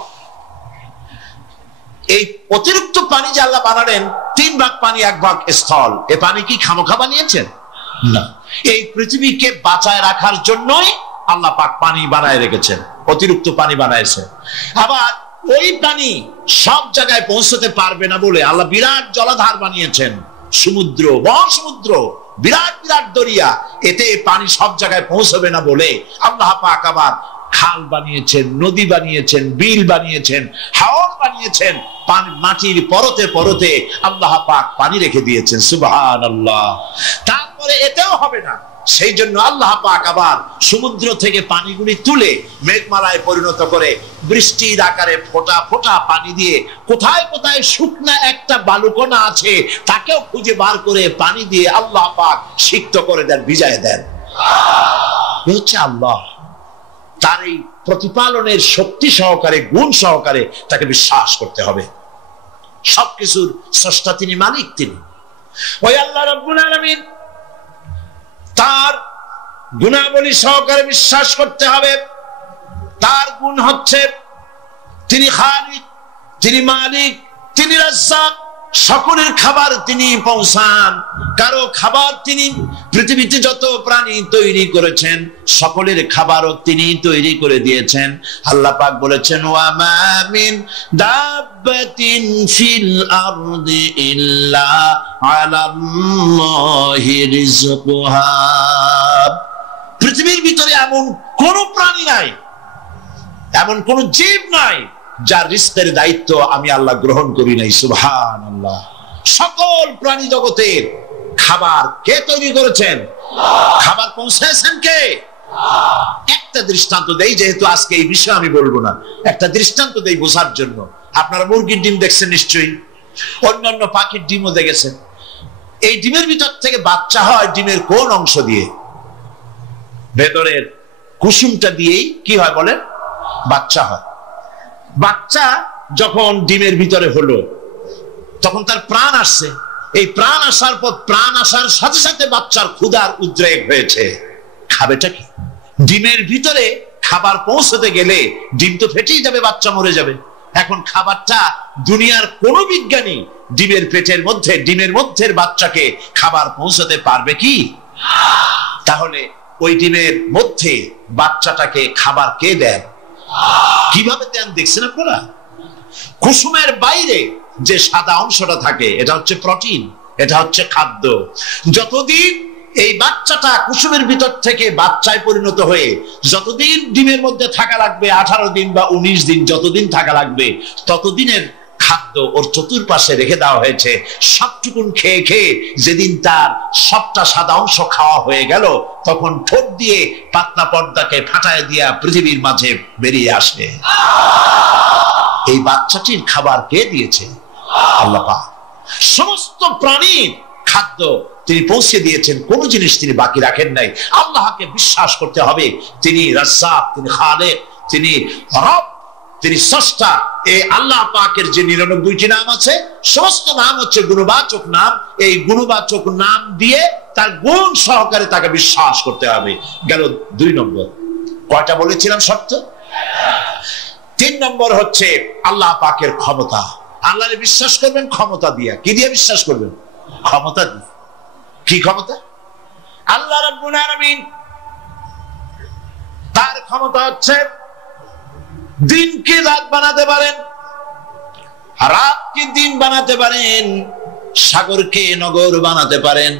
এই অতিরিক্ত পানি যে আল্লাহ বানালেন, 3 ভাগ পানি 1 ভাগ স্থল। এ পানি কি খামোখা বানিয়েছেন? না, এই পৃথিবীকে বাঁচায় রাখার জন্যই আল্লাহ পাক পানি বানায় রেখেছেন, অতিরিক্ত পানি বানাইছেন। আবার ওই পানি সব জায়গায় পৌঁছতে পারবে না বলে আল্লাহ বিরাট জলাধার বানিয়েছেন, সমুদ্র, মহাসমুদ্র, বিরাট বিরাট দরিয়া। এতে পানি সব জায়গায় পৌঁছবে না বলে আল্লাহ পাক আবার খাল বানিয়েছেন, নদী বানিয়েছেন, বিল বানিয়েছেন, হাওর বানিয়েছেন। মাটির পরতে পরতে আল্লাহ পাক পানি রেখে দিয়েছেন। সুবহানাল্লাহ। তারপরে এতেও হবে না, সেই জন্য আল্লাহ পাক আবার সমুদ্র থেকে পানিগুলি তুলে মেঘমালায় পরিণত করে বৃষ্টির আকারে ফোঁটা ফোঁটা পানি দিয়ে কোথায় কোথায় শুকনা একটা বালুকণা আছে তাকেও খুঁজে বার করে পানি দিয়ে আল্লাহ পাক সিক্ত করে দেন, ভিজায় দেন। হচ্ছে আল্লাহ। তার এই প্রতিপালনের শক্তি সহকারে, গুণ সহকারে তাকে বিশ্বাস করতে হবে। সবকিছুর স্রষ্টা তিনি, মালিক তিনি। ওই আল্লাহ রাব্বুল আলামিন, তার গুণাবলী সহকারে বিশ্বাস করতে হবে। তার গুণ হচ্ছে তিনি খালিক, তিনি মালিক, তিনি রাজ্জাক। সকলের খাবার তিনি পৌঁছান, কারো খাবার তিনি। পৃথিবীতে যত প্রাণী তৈরি করেছেন সকলের খাবারও তিনি তৈরি করে দিয়েছেন। আল্লাহ পাক বলেছেন, ওয়া মা মিন দাব্বাতিন ফিল আরদি ইল্লা আলাল্লাহি রিজকুহা। পৃথিবীর ভিতরে এমন কোন প্রাণী নাই, এমন কোন জীব নাই যার রিস্কের দায়িত্ব আমি আল্লাহ গ্রহণ করি নাই। সুবহানাল্লাহ। সকল প্রাণী জগতের খাবার কে তৈরি করেছেন? খাবার পৌঁছাচ্ছেন কে? একটা দৃষ্টান্ত দেই, যেহেতু আজকে এই বিষয়ে আমি বলবো না, একটা দৃষ্টান্ত দেই বোঝার জন্য। আপনারা মুরগির ডিম দেখছেন নিশ্চয়ই, অন্যান্য পাখির ডিমও দেখেছেন। এই ডিমের ভিতর থেকে বাচ্চা হয় ডিমের কোন অংশ দিয়ে? ভেতরের কুসুমটা দিয়েই কি হয় বলেন? বাচ্চা হয়। বাচ্চা যখন ডিমের ভিতরে হলো তখন তার প্রাণ আসছে। এই প্রাণ আসার পর, প্রাণ আসার সাথে সাথে বাচ্চার ক্ষুধার উদ্রেক হয়েছে। খাবেটা কি? ডিমের ভিতরে খাবার পৌঁছতে গেলে ডিম তো ফেটেই যাবে, বাচ্চা মরে যাবে। এখন খাবারটা দুনিয়ার কোন বিজ্ঞানী ডিমের পেটের মধ্যে, ডিমের মধ্যে বাচ্চাকে খাবার পৌঁছতে পারবে কি? তাহলে ওই ডিমের মধ্যে বাচ্চাটাকে খাবার কে দেন? কিভাবে দেন দেখছেন আপনারা? কুসুমের বাইরে যে সাদা অংশটা থাকে এটা হচ্ছে প্রোটিন, এটা হচ্ছে খাদ্য। যতদিন এই বাচ্চাটা কুসুমের ভিতর থেকে বাচ্চায় পরিণত হয়ে যতদিন ডিমের মধ্যে থাকা লাগবে, 18 দিন বা 19 দিন, যতদিন থাকা লাগবে ততদিনের খাদ্য ওর চতুর্পাশে রেখে দেওয়া হয়েছে। সবটুকুন খেয়ে খেয়ে যেদিন তার সবটা সাদা অংশ খাওয়া হয়ে গেল তখন ঠোঁট দিয়ে পাতলা পর্দাকে ফাটায় দিয়া পৃথিবীর মাঝে বেরিয়ে আসে। এই বাচ্চাটির খাবার কে দিয়েছে? আল্লাহ পাক। সমস্ত প্রাণীর খাদ্য তিনি পৌঁছে দিয়েছেন, কোন জিনিস তিনি বাকি রাখেন নাই। আল্লাহকে বিশ্বাস করতে হবে, তিনি রাজ্জাক, তিনি খালেক, তিনি রব, তিনি স্রষ্টা। এই আল্লাহ পাকের যে 99টি নাম আছে, সমস্ত নাম হচ্ছে গুণবাচক নাম। এই গুণবাচক নাম দিয়ে তার গুণ সহকারে তাকে বিশ্বাস করতে হবে। গেল 2 নম্বর। কয়টা বলেছিলাম শর্ত? 3 নম্বর হচ্ছে আল্লাহ পাকের ক্ষমতা। আল্লাহরে বিশ্বাস করবেন ক্ষমতা দিয়ে। কি দিয়ে বিশ্বাস করবেন? ক্ষমতা দিয়ে। কি ক্ষমতা? আল্লাহ রাব্বুল আলামিন তার ক্ষমতা হচ্ছে দিনকে রাত বানাতে পারেন, রাতকে দিন বানাতে পারেন, সাগরকে নগর বানাতে পারেন,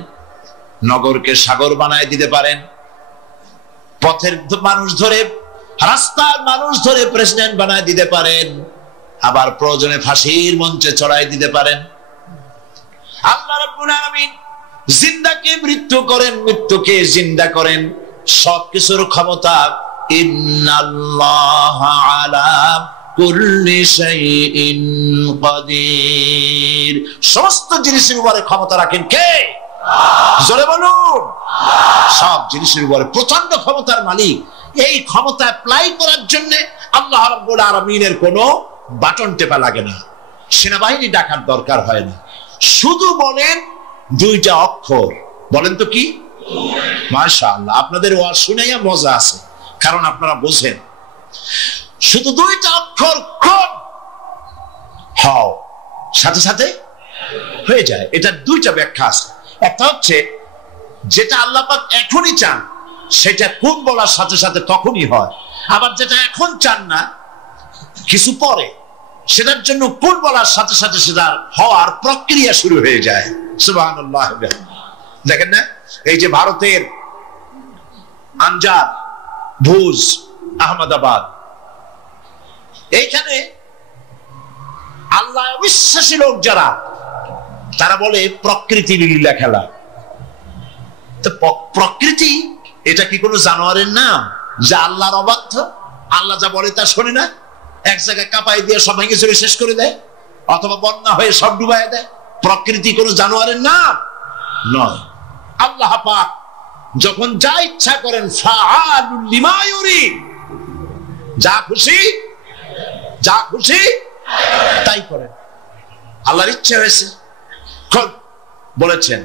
নগরকে সাগর বানায় দিতে পারেন, পথের মানুষ ধরে, রাস্তার মানুষ ধরে প্রেসিডেন্ট বানায় দিতে পারেন, আবার প্রয়োজনে ফাঁসির মঞ্চে চড়াই দিতে পারেন। আল্লাহ রাব্বুল আলামিন জিন্দাকে মৃত্যু করেন, মৃত্যুকে জিন্দা করেন। সবকিছুর ক্ষমতা। ইন্নাল্লাহা আলা কুল্লি শাইইন কাদির। সমস্ত জিনিসের উপরে ক্ষমতা রাখেন কে? জোরে বলুন। সব জিনিসের উপরে প্রচন্ড ক্ষমতার মালিক। এই ক্ষমতা অ্যাপ্লাই করার জন্য আল্লাহ রাব্বুল আলামিনের কোনো বাটন টেপা লাগে না, সেনাবাহিনী ডাকার দরকার হয় না। শুধু বলেন 2টা অক্ষর। বলেন তো কি? মাশাআল্লাহ, আপনাদের ওয়াজ শুনেই মজা আছে, কারণ আপনারা বোঝেন। শুধু 2টা অক্ষর, কোন হও, সাথে সাথে হয়ে যায়। এটা 2টা ব্যাখ্যা আছে। একটা হচ্ছে যেটা আল্লাহ পাক এখনই চান সেটা কোন বলার সাথে সাথে তখনই হয়। আবার যেটা এখন চান না, কিছু পরে, সেটার জন্য কোন বলার সাথে সাথে সেটা হওয়ার প্রক্রিয়া শুরু হয়ে যায়। সুবহানাল্লাহ। দেখেন না, এই যে ভারতের আনজার, ভুজ, আহমেদাবাদ, এইখানে আল্লাহ বিশ্বাসী লোক যারা, তারা বলে প্রকৃতি লীলা খেলা। তো প্রকৃতি এটা কি কোনো জানোয়ারের নাম যা আল্লাহর অবাধ্য? আল্লাহ যা বলে তা শোনে না? এক জায়গায় কাঁপাই দিয়ে সব ভেঙে চুরে শেষ করে দেয়, অথবা বন্যা হয়ে সব ডুবাই দেয়। প্রকৃতি কোনো জানোয়ারের নাম নয়। আল্লাহ পাক যখন যা ইচ্ছা করেন, ফাআলুল লিমা ইউরিদ, যা খুশি তাই করেন। আল্লাহর ইচ্ছা হয়েছে বলেছেন।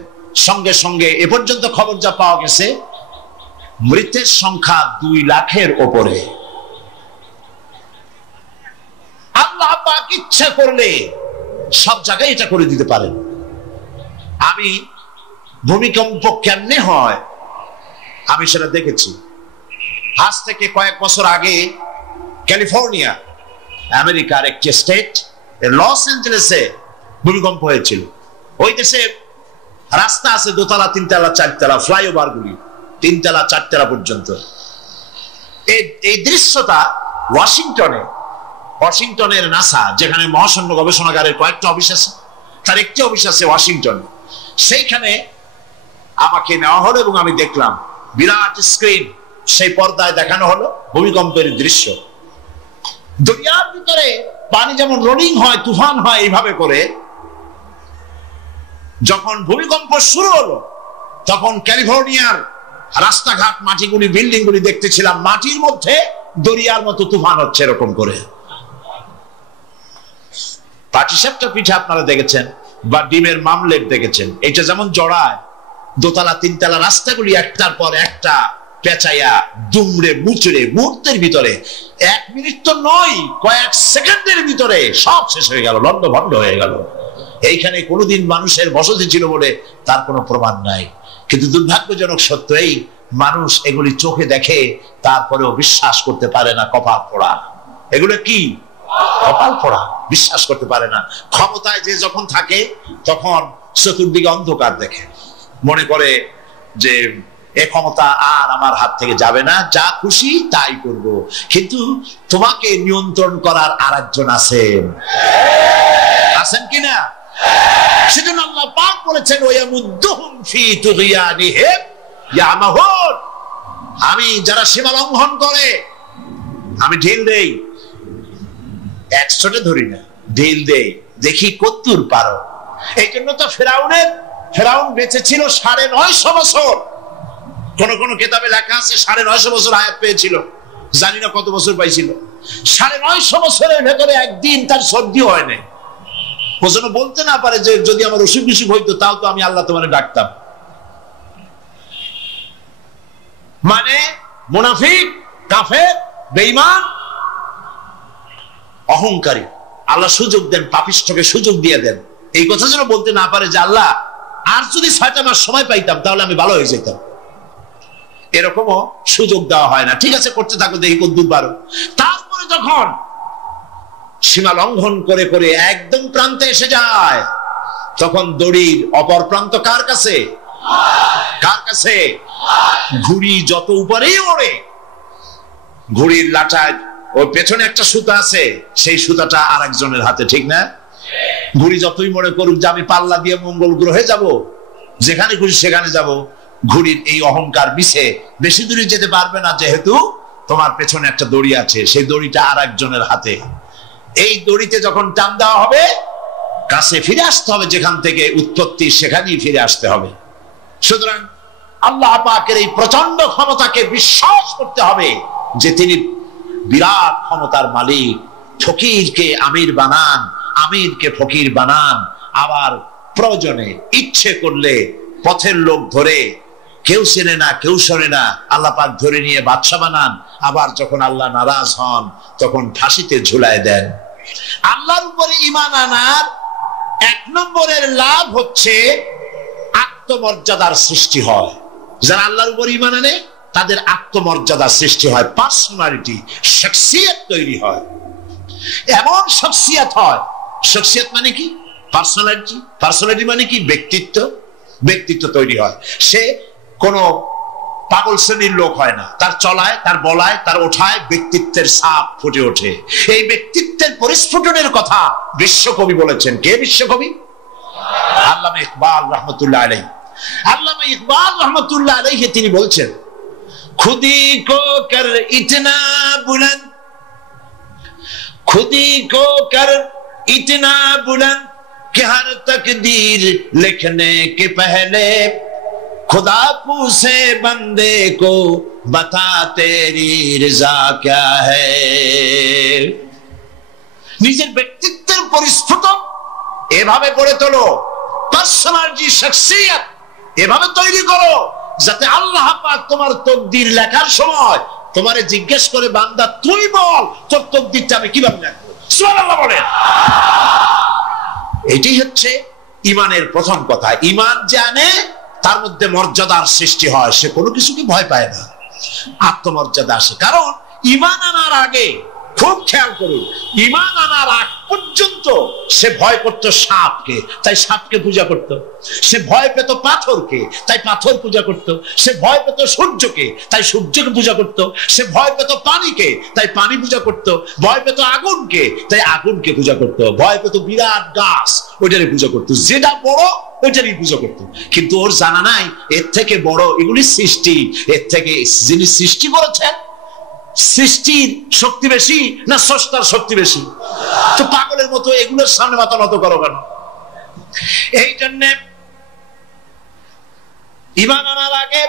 সঙ্গে সঙ্গে এ পর্যন্ত খবর যা পাওয়া গেছে, মৃতের সংখ্যা 2 লাখের উপরে। আল্লাহ পাক ইচ্ছা করলে সব জায়গায় এটা করে দিতে পারেন। আমি ভূমিকম্প কেমনে হয় আমি সেটা দেখেছি। আজ থেকে কয়েক বছর আগে ক্যালিফোর্নিয়া, আমেরিকার একটি স্টেট, লস অ্যাঞ্জেলেসে ভূমিকম্প হয়েছিল। ওই দেশে রাস্তা আছে 2 তলা, 3 তলা, 4 তলা, ফ্লাইওভার গুলি 3 তলা, 4 তলা পর্যন্ত। এই দৃশ্যটা ওয়াশিংটনের নাসা, যেখানে মহাশূন্য গবেষণাগারের কয়েকটা অফিস আছে, তার একটি অফিস আছে ওয়াশিংটন। সেইখানে আমাকে নেওয়া হলো এবং আমি দেখলাম বিরাট স্ক্রিন, সেই পর্দায় দেখানো হলো ভূমিকম্পের দৃশ্য। দরিয়ার ভিতরে পানি যেমন রোলিং হয়, তুফান হয়, এইভাবে করে যখন ভূমিকম্প শুরু হলো, তখন ক্যালিফোর্নিয়ার রাস্তাঘাট, মাটিগুলি, বিল্ডিং গুলি দেখতেছিলাম মাটির মধ্যে দরিয়ার মতো তুফান হচ্ছে এরকম করে। পাটিসাপটা পিঠা আপনারা দেখেছেন, বা ডিমের মামলেট দেখেছেন। এটা যেমন জড়ায় 2 তলা, 3 তলা রাস্তাগুলি একটার পর একটা পেঁচাইয়া, দুমড়ে মুচড়ে, মুহূর্তের ভিতরে, 1 মিনিট তো নয়, কয়েক সেকেন্ডের ভিতরে সব শেষ হয়ে গেল, লন্ডভন্ড হয়ে গেল। এইখানে কোনোদিন মানুষের বসতি ছিল বলে তার কোনো প্রমাণ নাই। কিন্তু দুর্ভাগ্যজনক সত্য, এই মানুষ এগুলি চোখে দেখে, তারপরেও বিশ্বাস করতে পারে না। কপাল পোড়া। এগুলো কি? কপাল পোড়া, বিশ্বাস করতে পারে না। ক্ষমতায় যে যখন থাকে তখন চতুর্দিকে অন্ধকার দেখে, মনে করে যে এ ক্ষমতা আর আমার হাত থেকে যাবে না, যা খুশি তাই করব। কিন্তু তোমাকে নিয়ন্ত্রণ করার আরেকজন আছেন কিনা? সেজন্য আল্লাহ পাক বলেছেন, ওয়ামুদ্দুহুম ফি তুগয়ানিহিম ইয়ামাহুন। আমি যারা সীমা লঙ্ঘন করে আমি ঢিল দেই, 100টা ধরি না, ঢিল দেই, দেখি কতদূর পারো। এই জন্য তো ফেরাউন বেঁচে ছিল 950 বছর। কোন কোন কিতাবে লেখা আছে 950 বছর হায়াত পেয়েছিল, জানি না কত বছর পাইছিল। 950 বছরের ভেতরে একদিন তার সর্দি হয় না, ও যেন বলতে না পারে যে যদি আমার অসুখ বিসুখ হইতো তাও তো আমি আল্লাহ তোমার ডাকতাম। মানে মুনাফিক, কাফের, বেঈমান, অহংকারী। আল্লাহ সুযোগ দেন, পাপিষ্ঠকে সুযোগ দিয়ে দেন, এই কথা যেন বলতে না পারে যে আল্লাহ আর যদি 6টা মাস সময় পাইতাম তাহলে আমি ভালো হয়ে যেতাম। এরকমও সুযোগ দেওয়া হয় না। ঠিক আছে, করতে থাকো, দেখি কত দূর পারো। তারপরে যখন সীমা লঙ্ঘন করে করে একদম প্রান্তে এসে যায়, তখন দড়ির অপর প্রান্ত কার কাছে? কার কাছে? ঘুড়ি যত উপরেই ওড়ে, ঘুড়ির লাটায় ওর পেছনে একটা সুতা আছে, সেই সুতাটা আর একজনের হাতে, ঠিক না? ঘুড়ি যতই মনে করুক যে আমি পাল্লা দিয়ে মঙ্গল গ্রহে যাব, যেখানে খুশি সেখানে যাব, ঘুড়ির এই অহংকার মিশে বেশি দূরে যেতে পারবে না, যেহেতু তোমার পেছনে একটা দড়ি আছে, সেই দড়িটা আর একজনের হাতে। এই দড়িতে যখন টান দেওয়া হবে, কাছে ফিরে আসতে হবে, যেখান থেকে উৎপত্তি সেখানেই ফিরে আসতে হবে। সুতরাং আল্লাহ পাকের এই প্রচন্ড ক্ষমতাকে বিশ্বাস করতে হবে যে তিনি বিরাট ক্ষমতার মালিক। ফকিরকে আমির বানান, আমিরকে ফকির বানান, আবার প্রয়োজনে ইচ্ছে করলে পথের লোক ধরে, কেউ চেনে না কেউ শোনে না, আল্লাহ পাক ধরে নিয়ে বাদশা বানান, আবার যখন আল্লাহ নারাজ হন তখন ফাঁসিতে ঝুলায় দেন। আল্লাহর উপরে ঈমান আনার 1 নম্বরের লাভ হচ্ছে আত্মমর্যাদার সৃষ্টি হয়। যারা আল্লাহর উপর ঈমান আনে তাদের আত্মমর্যাদার সৃষ্টি হয়, পার্সোনালিটি, শখসিয়ত তৈরি হয়। এমন শখসিয়ত হয়, শখসিয়ত মানে কি? পার্সোনালিটি। পার্সোনালিটি মানে কি? ব্যক্তিত্ব। ব্যক্তিত্ব তৈরি হয়। সে কোনো পাগল শ্রেণীর লোক হয় না, তার চলায়, তার বলায়, তার ওঠায় ব্যক্তিত্বের ছাপ ফুটে ওঠে। এই ব্যক্তিত্বের পরিস্ফুটনের কথা বিশ্বকবি বলেছেন। কে বিশ্বকবি? আল্লামা ইকবাল রহমতুল্লাহ আলাইহি। আল্লামা ইকবাল রহমতুল্লাহ আলাইহি তিনি বলছেন, খুদি কো কর ইতনা বুলন্দ, खुदी को कर इतना बुलंद कि हर तकदीर लिखने के पहले खुदा पूछे बंदे को बता तेरी रजा क्या है। নিজের ব্যক্তিত্বের পরিস্ফুটন এভাবে গড়ে তোলো, পার্সোনালিটি, শখসিয়ত এভাবে তৈরি করো যাতে আল্লাহ পাক তোমার তকদির লেখার সময় তোমারে জিজ্ঞেস করে, বান্দা তুই বল তোর তকদিরটা আমি কিভাবে লিখবো। সুবহানাল্লাহ বলেন। এটাই হচ্ছে ঈমানের প্রথম কথা। ঈমান জানে তার মধ্যে মর্যাদার সৃষ্টি হয়, সে কোনো কিছুকে ভয় পায় না, আত্মমর্যাদা আসে। কারণ ঈমান আনার আগে, খুব খেয়াল করুন, ঈমান আনার আগ পর্যন্ত সে ভয় করত সাপকে, তাই সাপকে পূজা করত। সে ভয় পেত পাথরকে, তাই পাথর পূজা করত। সে ভয় পেত সূর্যকে, তাই সূর্যকে পূজা করত। সে ভয় পেত পানিকে, তাই পানি পূজা করত। ভয় পেত আগুনকে, তাই আগুনকে পূজা করত। ভয় পেত বিরাট গাছ, ওইটারই পূজা করত। যেটা বড় ওইটারই পূজা করত। কিন্তু ওর জানা নাই এর থেকে বড় এগুলি সৃষ্টি, এর থেকে যিনি সৃষ্টি করেছেন সৃষ্টির শক্তি বেশি না স্রষ্টার শক্তি বেশি? তো পাগলের মতো এগুলোর সামনে মাথা নত করো কেন? এই জন্য ঈমান আনার আগে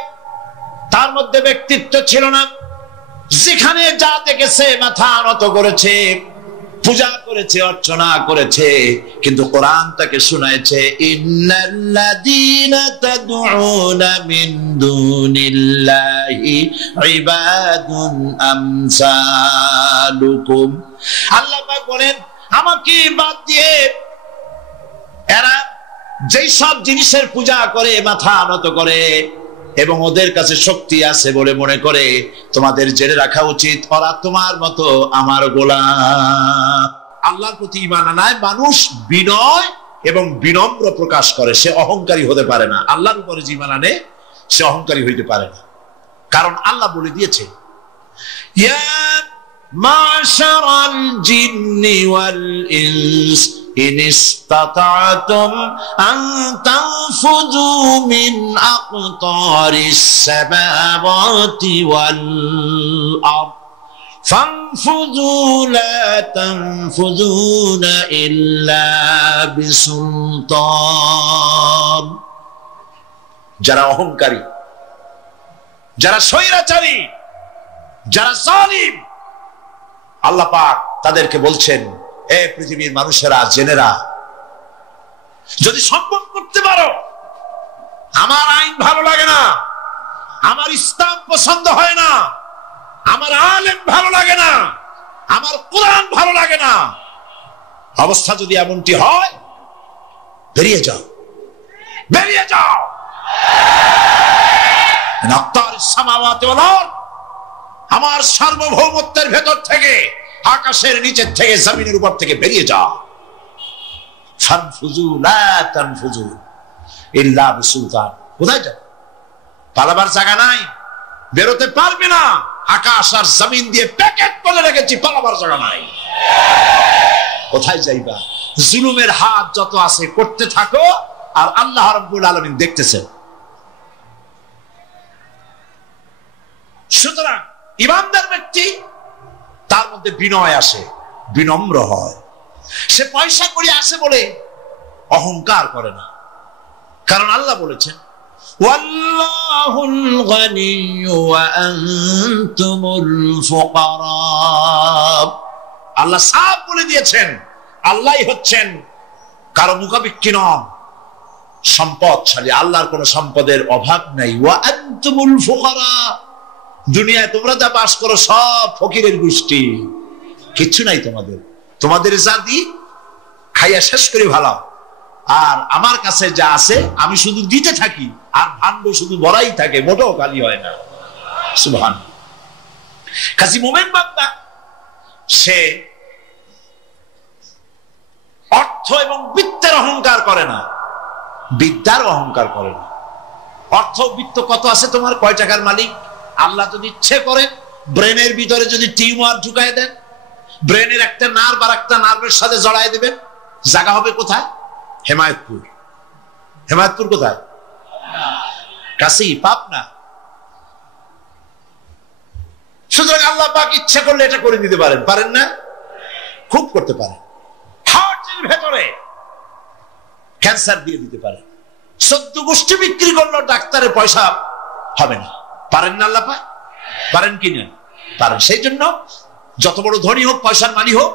তার মধ্যে ব্যক্তিত্ব ছিল না। যেখানে যা দেখেছে মাথা নত করেছে, পূজা করেছে, অর্চনা করেছে। কিন্তু কোরআন তাকে শুনাইছে, ইন্নাল্লাযীনা তাদউনা মিন দুনিল্লাহি ইবাদুন আমসালুকুম। আল্লাহ পাক বলেন, আমাকে বাদ দিয়ে এরা যেই সব জিনিসের পূজা করে, মাথা নত করে এবং ওদের কাছে শক্তি আছে বলে মনে করে, তোমাদের জেনে রাখা উচিত ওরা তোমার মতো আমার গোলাম। আল্লাহর প্রতি ঈমান আনায় মানুষ বিনয় এবং বিনম্র প্রকাশ করে, সে অহংকারী হতে পারে না। আল্লাহর উপরে যে ঈমান আনে সে অহংকারী হইতে পারে না, কারণ আল্লাহ বলে দিয়েছে, ইয়া মাশারাল জিন্নি ওয়াল ইনস إن استطعتم أن تنفذوا من أقطار السماوات والأرض فانفذوا لا تنفذون إلا بسلطان। যারা অহংকারী, যারা স্বৈরাচারী, যারা জালিম, আল্লাহ পাক তাদেরকে বলছেন, হে পৃথিবীর মানুষেরা, জেনেরা, যদি সম্ভব করতে পারো, আমার আইন ভালো লাগে না, আমার ইসলাম পছন্দ হয় না, আমার আলেম ভালো লাগে না, আমার কোরআন ভালো লাগে না, অবস্থা যদি এমনটি হয়, বেরিয়ে যাও, বেরিয়ে যাও। আমার সার্বভৌমত্বের ভেতর থেকে, আকাশের নিচের থেকে, জমিনের উপর থেকে বেরিয়ে যাও। ফানফুযু লা তানফুযু ইল্লা বিসুলতান। কোথায় যাও? পালাবার জায়গা নাই, বেরোতে পারবে না। আকাশ আর জমিন দিয়ে প্যাকেট করে রেখেছি, পালাবার জায়গা নাই। কোথায় যাইবা? জুলুমের হাত যত আছে করতে থাকো, আর আল্লাহ রাব্বুল আলামিন দেখতেছেন। সুতরাং ইমানদার ব্যক্তি, তার মধ্যে বিনয় আসে, বিনম্র হয়। সে পয়সা করে আসে বলে অহংকার করে না, কারণ আল্লাহ বলেছেন, ওয়াল্লাহুল গানিয়্যু ওয়া আনতুমুল ফুকারা। আল্লাহ সাফ বলে দিয়েছেন, আল্লাহই হচ্ছেন কারো মুখাপেক্ষী নন, সম্পদশালী। আল্লাহর কোন সম্পদের অভাব নাই। ওয়া আনতুমুল ফুকারা, দুনিয়ায় তোমরা যা বাস করো সব ফকিরের গোষ্ঠী, কিচ্ছু নাই তোমাদের। তোমাদের যা দি খাইয়া শেষ করে ভালো, আর আমার কাছে যা আছে আমি শুধু দিতে থাকি, আর ভাণ্ড শুধু ভরাই থাকে, মোটেও খালি হয় না। সুবহানাল্লাহ। কাজী মুমিন বান্দা সে অর্থ এবং বিত্তের অহংকার করে না, বিদ্যার অহংকার করে না। অর্থ বিত্ত কত আছে তোমার, কয় টাকার মালিক? আল্লাহ যদি ইচ্ছে করে ব্রেনের ভিতরে যদি টিউমার ঢুকায় দেন, ব্রেনের একটা নার্ভ আর একটা নার্ভের সাথে জড়ায় দেবেন, জায়গা হবে কোথায়? হেমায়তপুর। হেমায়তপুর কোথায়? কাছেই, পাবনা। সুতরাং আল্লাহ পাক ইচ্ছে করলে এটা করে দিতে পারেন, পারেন না? খুব করতে পারেন। হার্টের ভেতরে ক্যান্সার দিয়ে দিতে পারেন। 14 গোষ্ঠী বিক্রি করলেও ডাক্তারের পয়সা হবে না, পারেন না আল্লাহ পাক? পারেন কিনা? পারেন। সেই জন্য যত বড় ধনী হোক, পয়সার মালিক হোক,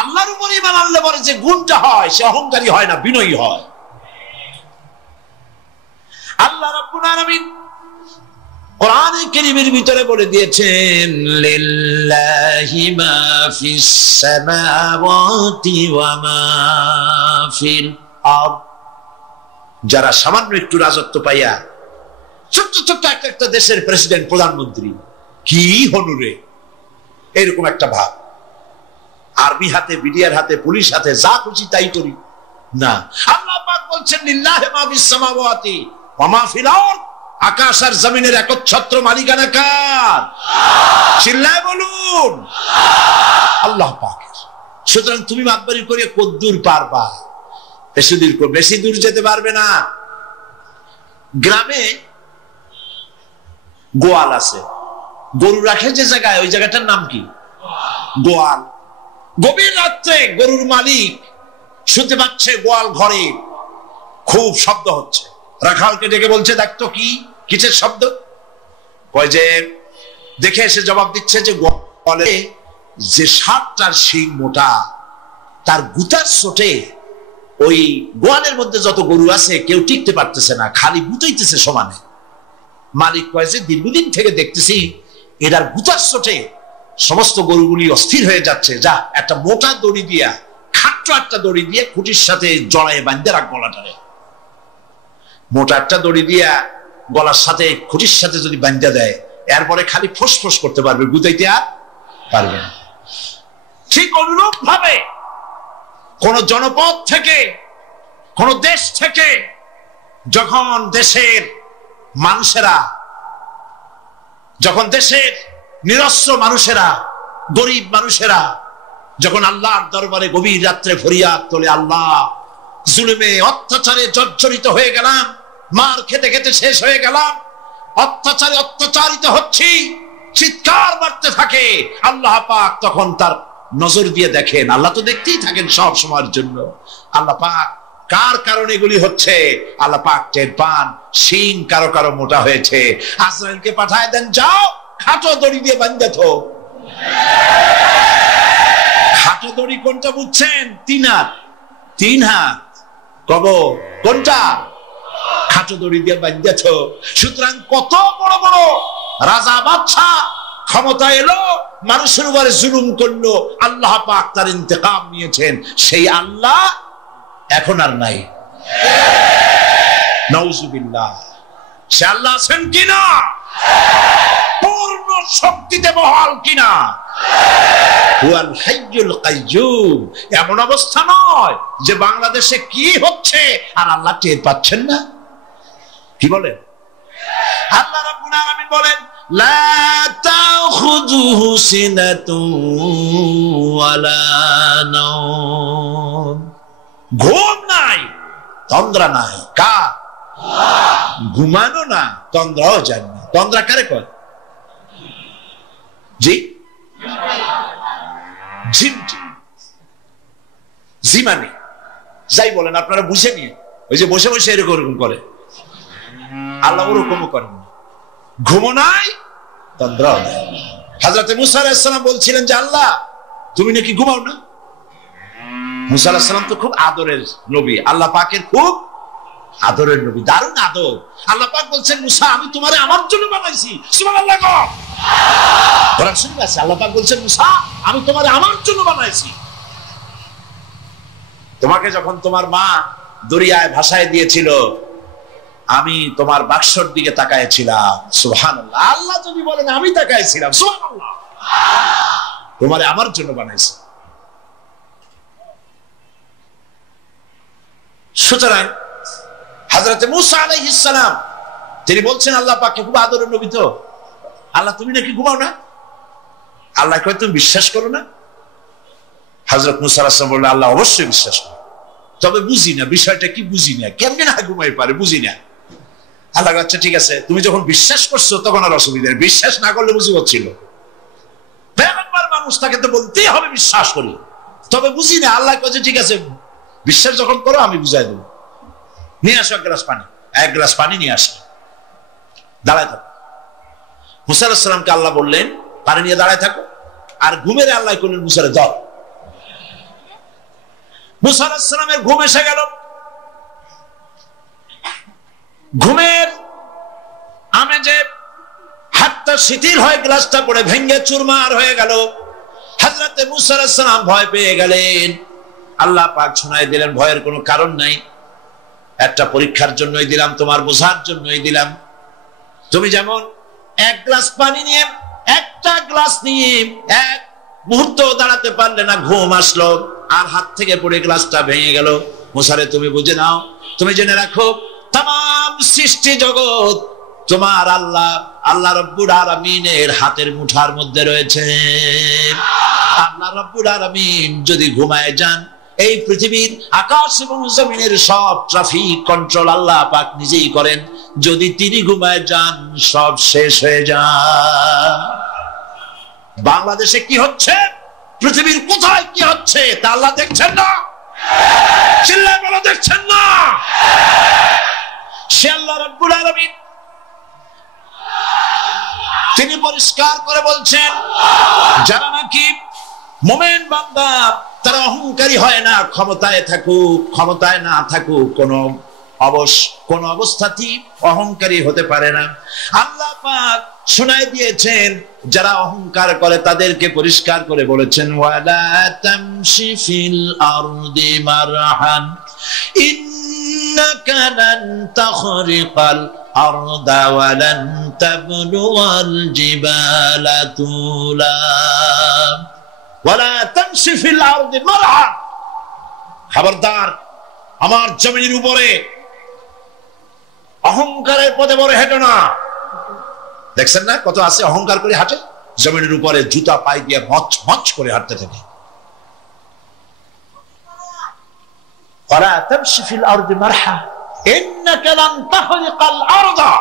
আল্লাহর উপর ঈমান আনলে পরে যে গুণটা হয়, সে অহংকারী হয় না, বিনয়ী হয়। আল্লাহ রাব্বুল আলামিন কোরআনে কারীমের ভিতরে বলে দিয়েছেন, লিল্লাহি মা ফিস সামাওয়াতি ওয়া মা ফিল আরদ। যারা সামান্য একটু রাজত্ব পাইয়া, ছোট্ট ছোট্ট একটা দেশের প্রেসিডেন্ট, প্রধানমন্ত্রী, কি হনুরে, এরকম একটা ভাব। আর্মি হাতে, বিডিআর হাতে, পুলিশ হাতে, যা খুশি তাই করি না। আল্লাহ পাক বলছেন, লিল্লাহি মা ফিস সামাওয়াতি ওয়া মা ফিল আরদ। আকাশ আর জমিনের একচ্ছত্র মালিকানা কার? চিল্লায় বলুন, আল্লাহ পাকের। সুতরাং তুমি মাতবাড়ি করে কদ্দূর পারবা? বেশি দূর যেতে পারবে না। গ্রামে গোয়াল আছে, গরু রাখে যে জায়গায়, ওই জায়গাটার নাম কি? গোয়াল। গভীর রাত্রে গরুর মালিক শুনতে পাচ্ছে গোয়াল ঘরে খুব শব্দ হচ্ছে। রাখালকে ডেকে বলছে, দেখতো কি কিসের শব্দ? কয় যে দেখে এসে জবাব দিচ্ছে যে গোয়ালে যে 7টার শিং মোটা, তার গুতার চোটে ওই গোয়ালের মধ্যে যত গরু আছে কেউ টিকতে পারতেছে না, খালি গুতাইতেছে সমানে। মালিক কয় যে দীর্ঘদিন থেকে দেখতেছি এটার গুতার চোটে সমস্ত গরুগুলি অস্থির হয়ে যাচ্ছে, যা একটা মোটা দড়ি দিয়া, খাট্ট একটা দড়ি দিয়ে খুঁটির সাথে জড়ায় বাঁধতে রাখ গলাটারে। মোটা একটা দড়ি দিয়া গলার সাথে, খুঁটির সাথে যদি বাঁধতে দেয়, এরপরে খালি ফোঁস করতে পারবে, গুতাইতে আর পারবে না। ঠিক অনুরূপ ভাবে কোন জনপদ থেকে, কোন দেশ থেকে যখন দেশের মানুষেরা, যখন দেশের নিরস্ত্র মানুষেরা, গরিব মানুষেরা যখন আল্লাহর দরবারে গভীর রাত্রে ফরিয়াদ তোলে, আল্লাহ জুলুমে অত্যাচারে জর্জরিত হয়ে গেলাম, মার খেতে খেতে শেষ হয়ে গেলাম, অত্যাচারে অত্যাচারিত হচ্ছি, চিৎকার মারতে থাকে, আল্লাহ পাক তখন তার নজর দিয়ে দেখেন। আল্লাহ তো দেখতেই থাকেন সব সময়ের জন্য। আল্লাহ পাক কার কারণে এগুলি হচ্ছে, আল্লাহ পাক টের পান। শিং কারো কারো মোটা হয়েছে, আজরাইলকে পাঠায় দেন, যাও খাটো দড়ি দিয়ে বাঁধে থো। খাটো দড়ি কোনটা বুঝছেন? 3 হাত, 3 হাত। কবর কোনটা? খাটো দড়ি দিয়ে বাঁধিয়েছ। সুতরাং কত বড় বড় রাজা বাদশা ক্ষমতা এলো, মানুষের উপরে জুলুম করলো, আল্লাহ পাক তার ইন্তেকাম নিয়েছেন। সেই আল্লাহ এখন আর নাই। নাউজুবিল্লাহ। সে আল্লাহ আছেন কিনা? পূর্ণ শক্তিতে বহাল কিনা? হুয়াল হাইয়ুল কাইয়্যুম। এমন অবস্থা নয় যে বাংলাদেশে কি হচ্ছে আর আল্লাহ টের পাচ্ছেন না। কি বলেন? আল্লাহ রাব্বুল আলামিন বলেন, লা তাখুযুহু সিনাতুন ওয়ালা নাওম। ঘুম নাই, তন্দ্রা নাই। কার? ঘুমানো না, তন্দ্রাও যায় না। তন্দ্রা কারে কয়? জি, ঝিমঝিম, ঝিমানি, যাই বলেন আপনারা বুঝে নিয়ে। ওই যে বসে বসে এরকম করে, আল্লাহ ওরকমও করেন না। ঘুমো নাই, তন্দ্রাও নাই। হযরত মুসা আলাইহিস সালাম বলছিলেন যে আল্লাহ তুমি নাকি ঘুমাও না। মুসা আলাইহিস সালাম তো খুব আদরের নবী, আল্লাহ পাকের খুব আদরের নবী, দারুণ আদর। আল্লাহ পাক বলছেন, মুসা আমি তোমারে আমার জন্য বানাইছি। সুবহানাল্লাহ। কোরআন শরীফে আছে, আল্লাহ পাক বলছেন, মুসা আমি তোমারে আমার জন্য বানাইছি। তোমাকে যখন তোমার মা দরিয়ায় ভাসায় দিয়েছিল, আমি তোমার বাক্সর দিকে তাকাইছিলাম। সুবহানাল্লাহ। আল্লাহ যদি বলেন আমি তাকাইছিলাম, সুবহানাল্লাহ। তোমারে আমার জন্য বানাইছি। সুতরাং হযরত মুসা আলাইহিস সালাম তিনি বলছেন আল্লাহ পাককে খুব আদরের নবী তো, আল্লাহ তুমি নাকি ঘুমাও না। আল্লাহ কয় তুমি বিশ্বাস করো না। হযরত মুসা আলাইহিস সালাম বললেন আল্লাহ অবশ্যই বিশ্বাস করি, তবে বুঝি না বিষয়টা কি, বুঝি না কেমনে না ঘুমাই পারে, বুঝি না। আল্লাহ আচ্ছা ঠিক আছে, তুমি যখন বিশ্বাস করছো তখন আর অসুবিধা নেই, বিশ্বাস না করলে মুসিবত ছিল। পয়গম্বর মানুষ তাকে তো বলতেই হবে বিশ্বাস করি, তবে বুঝি না। আল্লাহ কয় ঠিক আছে বিশ্বাস যখন করো আমি বুঝাই দেবো। নিয়ে আসো এক গ্লাস পানি। এক গ্লাস পানি নিয়ে আসো, দাঁড়ায় থাকো। মুসা আলাইহিস সালামকে আল্লাহ বললেন পানি নিয়ে দাঁড়ায় থাকো, আর ঘুমের আল্লাহ করলেন মুসারে দাও। মুসা আলাইহিস সালামের ঘুম এসে গেল। ঘুমের আমেজে হাতটা শিথিল হয়ে গ্লাসটা পড়ে ভেঙে চুরমার হয়ে গেল। হযরত মুসা আলাইহিস সালাম ভয় পেয়ে গেলেন। আল্লাহ পাক শোনায় দিলেন ভয়ের কোনো কারণ নাই, একটা পরীক্ষার জন্যই দিলাম, তোমার বোঝার জন্যই দিলাম। তুমি যেমন এক গ্লাস পানি নিয়ে, একটা গ্লাস নিয়ে এক মুহূর্ত দাঁড়াতে পারলে না, ঘুম আসলো আর হাত থেকে পড়ে গ্লাসটা ভেঙে গেল। মুসারে তুমি বুঝে নাও, তুমি জেনে রাখো তামাম সৃষ্টি জগৎ তোমার আল্লাহ আল্লাহ রাব্বুল আলামিনের হাতের মুঠার মধ্যে রয়েছে। আল্লাহ রাব্বুল আলামিন যদি ঘুমায় যান, এই পৃথিবীর আকাশ এবং জমিনের সব ট্রাফিক কন্ট্রোল আল্লাহ পাক নিজেই করেন। যদি তিনি ঘুমায় যান সব শেষ হয়ে যায়। বাংলাদেশে কি হচ্ছে, পৃথিবীর কোথায় কি হচ্ছে তা আল্লাহ দেখছেন না? চিল্লায় বলো দেখছেন না? সে আল্লাহ রাব্বুল আলামিন তিনি পরিষ্কার করে বলছেন, যারা নাকি মুমিন বান্দা তারা অহংকারী হয় না, ক্ষমতায় থাকুক ক্ষমতায় না থাকুক কোন অবস্থাতেই অহংকারী হতে পারে না। আল্লাহ পাক শুনাই দিয়েছেন যারা অহংকার করে তাদেরকে পরিষ্কার করে বলেছেন, ওয়ালা তামশি ফিল আরদি মারহান ইন্নাকা লান তাখরিকাল আরদা ওয়া লান তাবলুগাল জিবালা তুলা ওয়ালা তামশি ফিল আরদি মারহান। খবরদার আমার জমিনের উপরে অহংকারের পথে বড় হেঁটো না। দেখছেন না কত আছে অহংকার করে হাঁটে, জমিনের উপরে জুতা পায়ে দিয়ে মচ মচ করে হাঁটতে থাকে। ওয়ালা তামশি ফিল আরদি মারহা ইন্নাকা লান তাখরিকাল আরদা।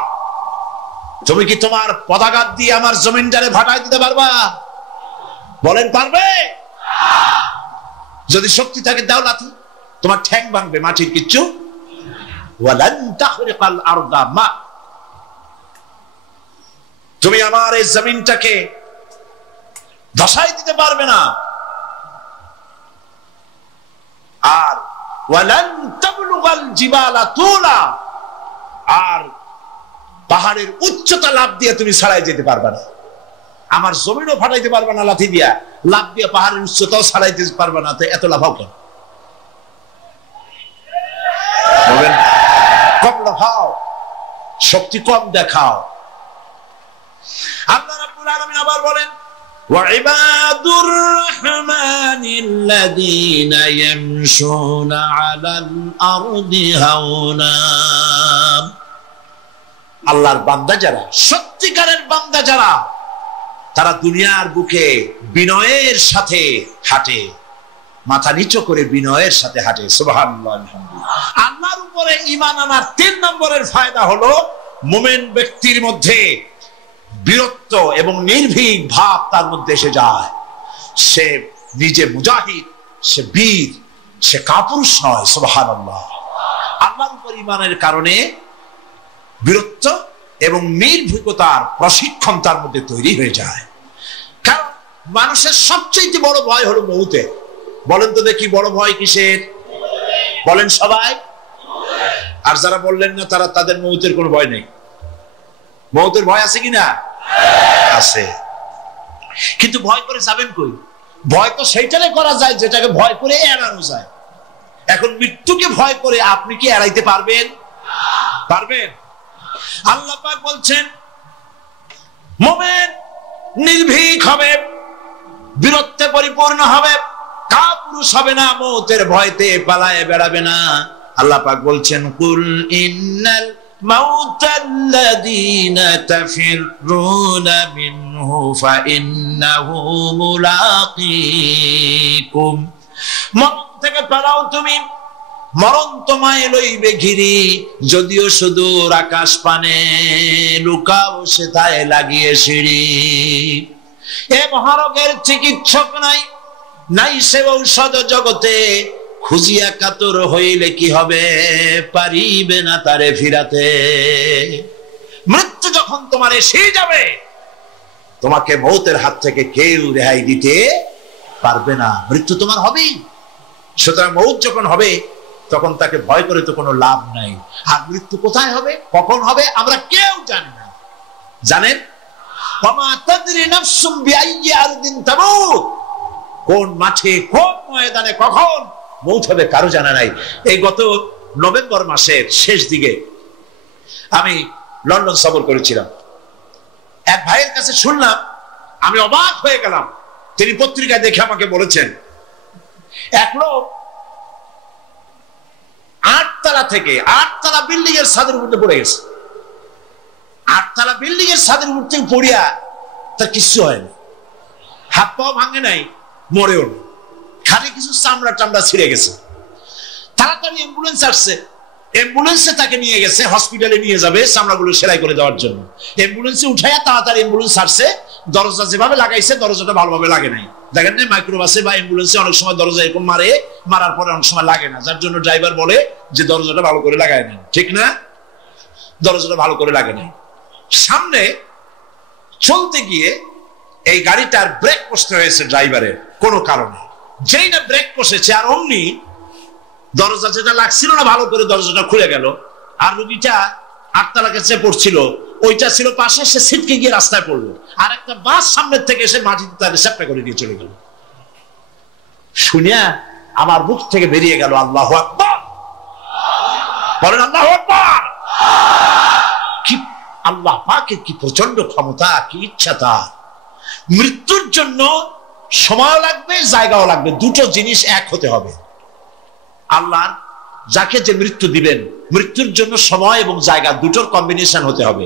তুমি কি তোমার পদাঘাত দিয়ে আমার জমিনটারে ভাটায় দিতে পারবা? বলেন পারবে? যদি শক্তি থাকে দাও লাথি, তোমার ঠ্যাং ভাঙবে, মাটির কিচ্ছু। ওয়ালান তাখরিকাল আরদা মা, তুমি আমার এই জমিনটাকে ধসাই দিতে পারবে না। ওয়ালান তাবলুগাল জিবালা তুলা, আর পাহাড়ের উচ্চতা লাফ দিয়ে তুমি ছাড়াই যেতে পারবে না। আমার জমিনও ফাটাইতে পারবে না লাথি দিয়া, লাফ দিয়ে পাহাড়ের উচ্চতাও ছাড়াইতে পারবে না। তো এত লাফাও কেন? বলেন, কম লাফাও, শক্তি কম দেখাও। আল্লাহ রাব্বুল আলামিন আবার বলেন, ওয়াইবাদুর রহমানিল্লাযীনা ইয়ামশুনা আলাল আরদি হাওনা। আল্লাহর বান্দা যারা, সত্যিকারের বান্দা যারা, তারা দুনিয়ার বুকে বিনয়ের সাথে হাঁটে, মাথা নিচু করে বিনয়ের সাথে হাঁটে। সুবহানাল্লাহ, আলহামদুলিল্লাহ। আল্লাহর উপরে ঈমান আনার 3 নম্বরের ফায়দা হলো মুমিন ব্যক্তির মধ্যে বীরত্ব এবং নির্ভীক ভাব তার মধ্যে এসে যায়। সে নিজে মুজাহিদ, সে বীর, সে কাপুরুষ নয়। সুবহানাল্লাহ। আল্লাহর উপর ঈমানের কারণে বীরত্ব এবং নির্ভীকতার প্রশিক্ষণ তার মধ্যে তৈরি হয়ে যায়। কারণ মানুষের সবচেয়ে বড় ভয় হলো মউতে। বলেন তো দেখি, বড় ভয় কিসের? বলেন সবাই। আর যারা বললেন না, তারা, তাদের মউতের কোনো ভয় নেই। মউতের ভয় আছে কিনা? আছে। কিন্তু ভয় করে যাবেন কই? ভয় তো সেইটারে করা যায় যেটাকে ভয় করে এড়ানো যায়। এখন মৃত্যুকে ভয় করে আপনি কি এড়াইতে পারবেন? পারবেন? আল্লাহ পাক বলছেন, মুমিন নির্ভীক হবে, বীরত্বে পরিপূর্ণ হবে, কাপুরুষ হবে না, মউতের ভয়তে পালায়ে বেড়াবে না। আল্লাহ পাক বলছেন, কুল ইন্নাল মাউতাল্লাযীনা তাফিররুনা মিনহু ফাইন্নাহু মুলাকীকুম। মরণ থেকে পালাও তুমি, মরণ তোমায় লইবে ঘিরি, যদিও সুদূর আকাশ পানে, লুকাও সেথায় লাগিয়ে সিঁড়ি। এ মহারোগের চিকিৎসক নাই, নাই সে ঔষধ জগতে, খুঁজিয়া কাতর হইলে কি হবে, পারিবে না তারে ফিরাতে। মৃত্যু যখন তোমার এসে যাবে, তোমাকে মৌতের হাত থেকে কেউ রেহাই দিতে পারবে না। মৃত্যু তোমার হবেই। সুতরাং মৌত যখন হবে, তখন তাকে ভয় করে তো কোনো লাভ নাই। আর মৃত্যু কোথায় হবে, কখন হবে, আমরা কেউ জানি না। জানেন? ওয়ামা তাদরি নাফসুম বিআইয়ি আরদিন তামুত। কোন মাঠে, কোন ময়দানে কখন মৌত হবে কারো জানা নাই। এই গত নভেম্বর মাসের শেষ দিকে আমি লন্ডন সফর করেছিলাম। এক ভাইয়ের কাছে শুনলাম, আমি অবাক হয়ে গেলাম। তিনি পত্রিকায় দেখে আমাকে বলেছেন, এক লোক 8 তলা থেকে 8 তলা বিল্ডিং এর ছাদের উপরে পড়ে গেছে। 8 তলা বিল্ডিং এর ছাদের উপর থেকে পড়িয়া তার কিছু হয়নি, হাত পাও ভাঙে নাই, মরেও না, খালি কিছু চামড়া টামড়া ছিঁড়ে গেছে। তাড়াতাড়ি অ্যাম্বুলেন্স আসছে, অ্যাম্বুলেন্সে তাকে নিয়ে গেছে, হসপিটালে নিয়ে যাবে চামড়াগুলো সেলাই করে দেওয়ার জন্য। অ্যাম্বুলেন্সে উঠাইয়া তাড়াতাড়ি অ্যাম্বুলেন্স আসছে। দরজা যেভাবে লাগাইছে, দরজাটা ভালোভাবে লাগে নাই। দেখেন না, মাইক্রোবাসে বা অ্যাম্বুলেন্সে অনেক সময় দরজা এরকম মারে, মারার পরে অনেক সময় লাগে না, যার জন্য ড্রাইভার বলে যে দরজাটা ভালো করে লাগায় না। ঠিক না? দরজাটা ভালো করে লাগে নাই। সামনে চলতে গিয়ে এই গাড়িটার ব্রেক কষতে হয়েছে ড্রাইভারের কোনো কারণে। যেই না ব্রেক কষেছে, আর অমনি দরজা যেটা লাগছিল না ভালো করে, দরজাটা খুলে গেল। আর রুগীটা 8 তলা কাছে পড়ছিল, ওইটা ছিল পাশে, সে ছিটকে গিয়ে রাস্তায় পড়লো। আর একটা বাস সামনের থেকে এসে মাটিতে তার রিসেপ্টটা করে দিয়ে চলে গেল। শুনিয়া আমার মুখ থেকে বেরিয়ে গেল, আল্লাহু আকবার। বলেন আল্লাহু আকবার। কি আল্লাহ পাকের কি প্রচন্ড ক্ষমতা, কি ইচ্ছা তার। মৃত্যুর জন্য সময় লাগবে, জায়গাও লাগবে, দুটো জিনিস এক হতে হবে। আল্লাহর যাকে যে মৃত্যু দিবেন, মৃত্যুর জন্য সময় এবং জায়গা দুটোর কম্বিনেশন হতে হবে।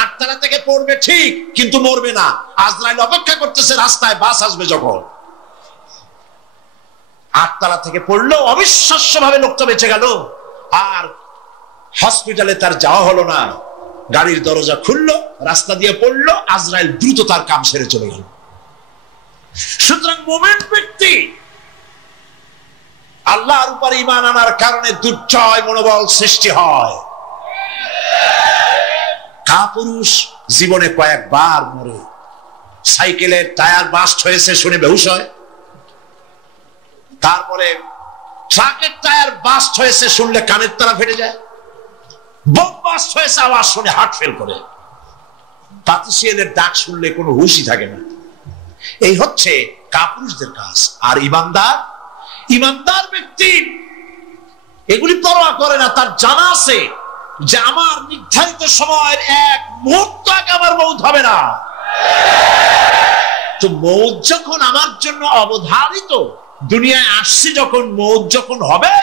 8 তলা থেকে পড়বে ঠিক, কিন্তু মরবে না। আজরাইল অপেক্ষা করতেছে রাস্তায়, বাস আসবে যখন। 8 তলা থেকে পড়লো, অবিশ্বাস্য ভাবে লোকটা বেঁচে গেল। আর হসপিটালে তার যাওয়া হলো না, গাড়ির দরজা খুললো, রাস্তা দিয়ে পড়লো, আজরাইল দ্রুত তার কাম সেরে চলে গেল। সুতরাং মুমিন ব্যক্তি আল্লাহর উপর ঈমান আনার কারণে দুর্জয় মনোবল সৃষ্টি হয়। কাপুরুষ জীবনে কয়েকবার মরে, সাইকেলের টায়ার বাস্ট হয়েছে শুনে বেহুশ হয়, তারপরে ট্রাকের টায়ার বাস্ট হয়েছে শুনলে কানের তারা ফেটে যায়, বোম বাস্ট হয়েছে আওয়াজ শুনে হার্ট ফেল করে, পাতিশিয়ালের ডাক শুনলে কোনো হুঁশই থাকে না। এই হচ্ছে কাপুরুষদের কাজ। আর ইমানদার ব্যক্তি এগুলি পরোয়া করে না। তার জানা আছে যে আমার নির্ধারিত সময়ের এক মুহূর্ত আগে আমার মৌত হবে না। তো মৌত যখন আমার জন্য অবধারিত, দুনিয়ায় আসছি যখন, মৌত যখন হবে,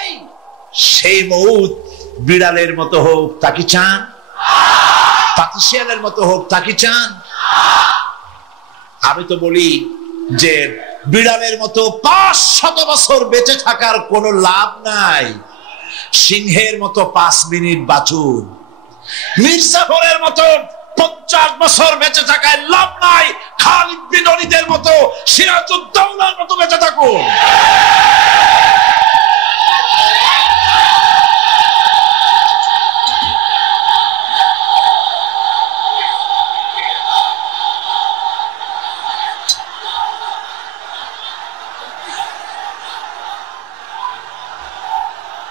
সেই মৌত বিড়ালের মতো হোক তা কি চান? পাতিশিয়ালের মতো হোক তা কি চান? আমি তো বলি যে বিড়ালের মতো 500 বছর বেঁচে থাকার কোনো লাভ নাই, সিংহের মতো 5 মিনিট বাঁচুন। মির্জাফরের মতো 50 বছর বেঁচে থাকায় লাভ নাই, খালিদ বিন ওলীদের মতো, সিরাজউদ্দৌলার মতো বেঁচে থাকুন।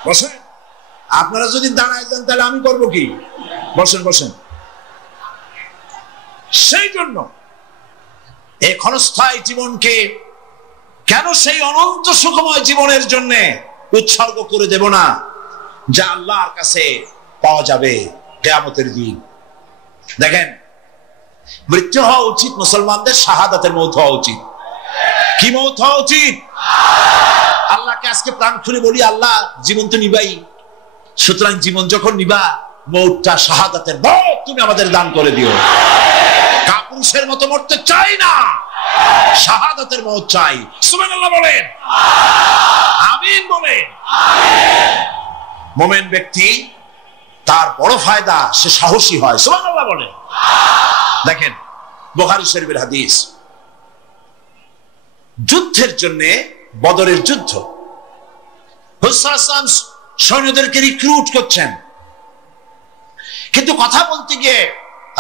বসেন, আপনারা যদি দাঁড়ায় যান তাহলে আমি করবো কি? বসেন বসেন। সেই জন্য এই ক্ষণস্থায়ী জীবনকে কেন সেই অনন্ত সুখময় জীবনের জন্য উৎসর্গ করে দেব না, যা আল্লাহর কাছে পাওয়া যাবে কিয়ামতের দিন। দেখেন, মৃত্যু হওয়া উচিত মুসলমানদের, শাহাদাতের মৌত হওয়া উচিত। কি মৌত হওয়া উচিত? আল্লাহকে আজকে প্রাণ খুলে বলি, আল্লাহ জীবন তো নিবাই, সুতরাং জীবন যখন নিবা, মৌতটা শাহাদাতের মৌত তুমি আমাদের দান করে দিও। কাপুরুষের মতো মরতে চাই না, শাহাদাতের মৌত চাই। সুবহানাল্লাহ বলেন, আমিন বলেন। মুমিন ব্যক্তি তার বড় ফায়দা, সে সাহসী হয়। সুবহানাল্লাহ বলেন। দেখেন, বুখারী শরীফের হাদিস, যুদ্ধের জন্য, বদরের যুদ্ধ, রাসূলুল্লাহ সৈন্যদেরকে রিক্রুট করছেন, কিন্তু কথা বলতে গিয়ে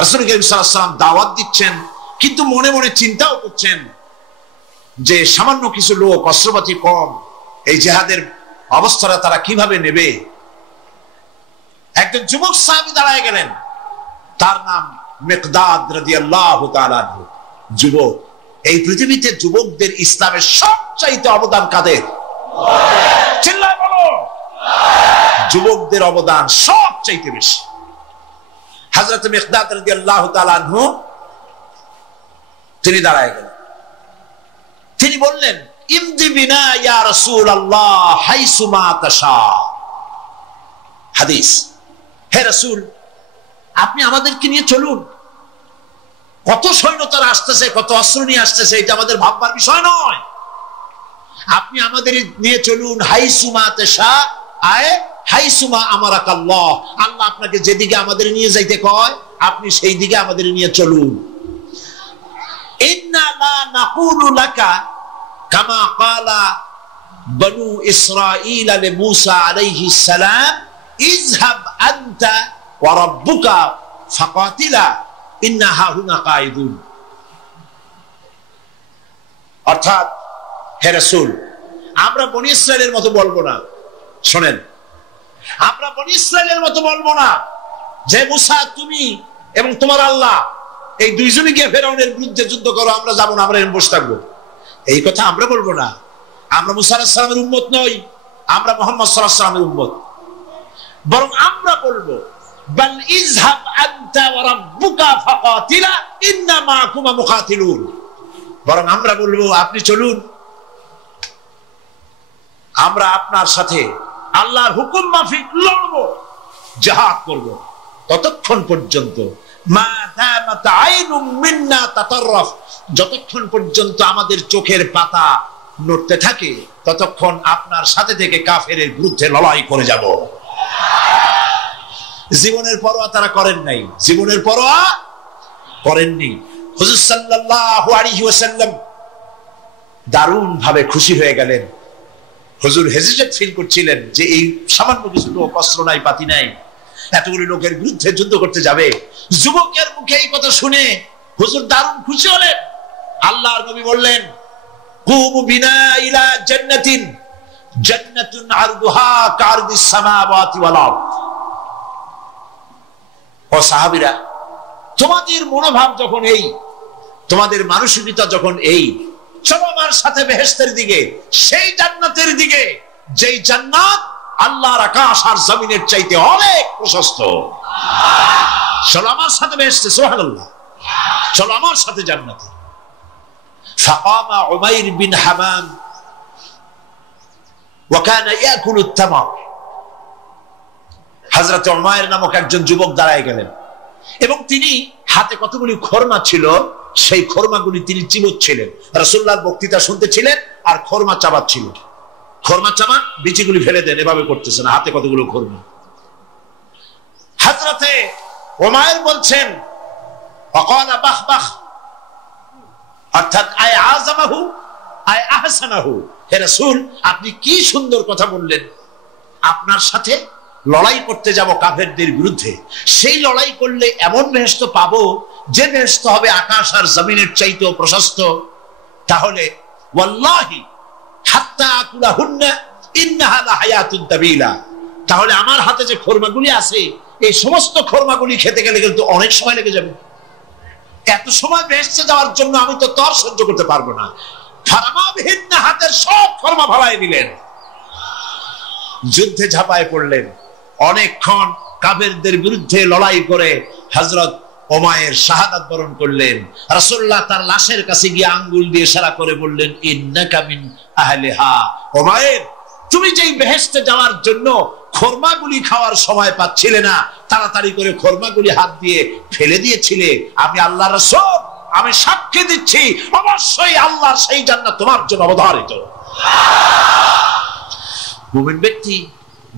রাসূল করিম সাল্লাল্লাহু আলাইহি ওয়াসাল্লাম দাওয়াত দিচ্ছেন, কিন্তু মনে মনে চিন্তাও করছেন যে সামান্য কিছু লোক, অস্ত্রপাতি কম, এই জিহাদের অবস্থাটা তারা কিভাবে নেবে। একজন যুবক সাহাবী দাঁড়ায় গেলেন, তার নাম মিকদাদ রাদিয়াল্লাহু তাআলা আনহু। যুবক, এই পৃথিবীতে যুবকদের ইসলামের সবচাইতে অবদান কাদের? চিল্লায় বলো। যুবকদের অবদান সবচাইতে বেশি। হযরত মিকদাদ রাদিয়াল্লাহু তাআলা আনহু তিনি দাঁড়ায় গেলেন, তিনি বললেন, ইমদি বিনা ইয়া রাসূলুল্লাহ হাইসুমা তাশা। হাদিস, হে রাসূল, আপনি আমাদেরকে নিয়ে চলুন। কত সৈন্য তারা আসতেছে, কত অস্ত্র নিয়ে আসতেছে, এটা আমাদের ভাববার বিষয় নয়। আপনি আমাদের নিয়ে চলুন, হাইসুমা তাশা, আয় হাইসুমা আমারাকাল্লাহ, আল্লাহ আপনাকে যেদিকে আমাদের নিয়ে যাইতে কয় আপনি সেই দিকে আমাদের নিয়ে চলুন। ইন্না লা নাকুলু লাকা কামা ক্বালা বনু ইসরাঈল লিমূসা আলাইহিস সালাম, ইযহাব আনতা ওয়া রাব্বুকা ফাকাতিলা ইন্না হাহুনা কাঈদুন। অর্থাৎ, হে রাসূল, আমরা বনি ইসরাইলের মতো বলবো না। শোনেন, আমরা বনি ইসরাইলের মতো বলবো না যে মুসা তুমি এবং তোমার আল্লাহ এই দুইজনে গিয়ে ফেরাউনের বিরুদ্ধে যুদ্ধ করো, আমরা যাবো না, আমরা বসে থাকবো। এই কথা আমরা বলবো না। আমরা মুসা আলাইহিস সালামের উম্মত নই, আমরা মুহাম্মদ সাল্লাল্লাহু আলাইহি ওয়াসাল্লামের উম্মত। বরং আমরা বলবো, বাল ইযহাব আনতা ওয়া রাব্বুকা ফাকাতিলা ইন্না মাআকুমা মুকাতিলুন। বরং আমরা বলবো, আপনি চলুন, আমরা আপনার সাথে আল্লাহর হুকুম মাফিক লড়বো, জিহাদ করব, ততক্ষণ পর্যন্ত মা দামাত আইনুম মিন্না তাতাররাফ, যতক্ষণ পর্যন্ত আমাদের চোখের পাতা নড়তে থাকে ততক্ষণ আপনার সাথে থেকে কাফেরের বিরুদ্ধে লড়াই করে যাব। জীবনের পরোয়া তারা করেন নাই, জীবনের পরোয়া করেননি। হুজুর সাল্লাল্লাহু আলাইহি ওয়াসাল্লাম দারুণ ভাবে খুশি হয়ে গেলেন। হুজুর হেজিটেট ফিল করছিলেন যে এই সামান্য কিছু লোক, অস্ত্র নাই, পাতি নাই, এতগুলি লোকের বিরুদ্ধে যুদ্ধ করতে যাবে। যুবকের মুখে এই কথা শুনে হুজুর দারুণ খুশি হলেন। আল্লাহর নবী বললেন, কুমু বিনা ইলা জান্নাতিন, জান্নাতুন আরদুহা কারদিস সামাওয়াতি ওয়াল আরদ। ও সাহাবীরা, তোমাদের মনোভাব যখন এই, তোমাদের মানসিকতা যখন এই, চলো আমার সাথে বেহেশতের দিকে, সেই জান্নাতের দিকে যেই জান্নাত আল্লাহর আকাশ আর জমিনের চাইতে অনেক প্রশস্ত। চলো আমার সাথে বেহেশতে, সুবহানাল্লাহ, চলো আমার সাথে জান্নাতে। ফাকামা উমাইর বিন হামাম ওয়া কানা ইয়াকুলু আত-তামার। হযরত উমাইর নামক একজন যুবক দাঁড়ায় গেলেন এবং তিনি হাতে কতগুলি খরমা ছিল, সেই খরমাগুলি তিনি চিবোচ্ছিলেন। রাসূলুল্লাহর বক্তৃতা শুনতেছিলেন আর খরমা চাবাচ্ছিলেন। খরমা চাবান, বিচিগুলি ফেলে দেন, এভাবে করতেছেন, হাতে কতগুলো খরমা। হযরতে উমাইর বলছেন ওয়াকালা বাহ বাহ, অর্থাৎ আয় আযমাহু আয় আহসানাহু, হে রাসূল আপনি কি সুন্দর কথা বললেন। আপনার সাথে লড়াই করতে যাব কাফেরদের বিরুদ্ধে, সেই লড়াই করলে এমন বেহেশত পাবো যে বেহেশত হবে আকাশ আর জমিনের চাইতেও প্রশস্ত। তাহলে ওয়াল্লাহি হাত্তা আকুলাহুন্না ইন্নাহা লাহায়াতুন তাবিলা, তাহলে আমার হাতে যে খরমাগুলি আছে এই সমস্ত খরমাগুলি খেতে গেলে কিন্তু অনেক সময় লেগে যাবে। এত সময় বেহেশতে যাওয়ার জন্য আমি তো তর সহ্য করতে পারবো না। ফারামাবিহিন্না, হাতের সব খরমা ফালায় দিলেন, যুদ্ধে ঝাঁপায় পড়লেন। অনেকক্ষণ কাফেরদের বিরুদ্ধে লড়াই করে হযরত উমাইর শাহাদাত বরণ করলেন। রাসূলুল্লাহ তার লাশের কাছে গিয়ে আঙ্গুল দিয়ে ইশারা করে বললেন, ইন্নাকা মিন আহলিহা। উমাইর, তুমি যেই বেহেশতে যাওয়ার জন্য খরমাগুলি খাওয়ার সময় পাচ্ছিলে না, তাড়াতাড়ি করে খরমাগুলি হাত দিয়ে ফেলে দিয়েছিলে, আমি আল্লাহর রাসূল, আমি সাক্ষী দিচ্ছি অবশ্যই আল্লাহর সেই জান্নাত তোমার জন্য অবধারিত।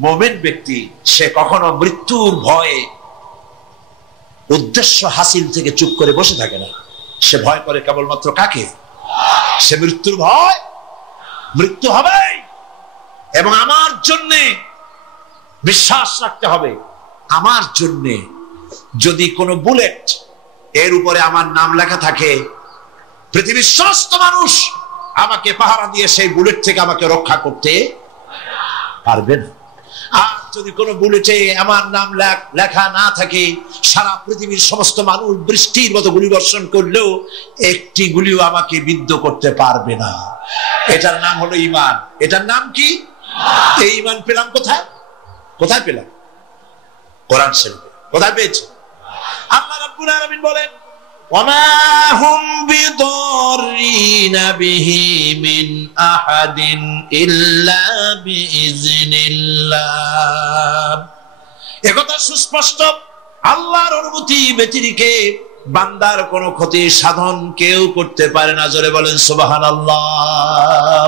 মুমিন ব্যক্তি সে কখনো মৃত্যুর ভয়ে উদ্দেশ্য হাসিল থেকে চুপ করে বসে থাকে না। সে ভয় করে কেবলমাত্র কাকে? সে মৃত্যুর ভয়, মৃত্যু হবে এবং আমার জন্য বিশ্বাস রাখতে হবে, আমার জন্য যদি কোনো বুলেট এর উপরে আমার নাম লেখা থাকে, পৃথিবীর সমস্ত মানুষ আমাকে পাহারা দিয়ে সেই বুলেট থেকে আমাকে রক্ষা করতে পারবে না। আর যদি কোনো বুলেটে আমার নাম লেখা না থাকে, সারা পৃথিবীর সমস্ত মানুষ বৃষ্টির মতো গুলি বর্ষণ করলেও একটি গুলিও আমাকে বিদ্ধ করতে পারবে না। এটার নাম হলো ঈমান। এটার নাম কি? এই ঈমান পেলাম কোথায়? কোথায় পেলাম? কোরআন শরীফে। কোথায় পেয়েছি? আল্লাহ রাব্বুল আলামিন বলেন, ওয়ামা হুম বিদরিনা বিহি মিন আহাদিন ইল্লা বিইজনিল্লাহ। একথা সুস্পষ্ট, আল্লাহর অনুমতি ব্যতিরেকে বান্দার কোনো ক্ষতি সাধন কেউ করতে পারে না। জোরে বলেন সুবহানাল্লাহ।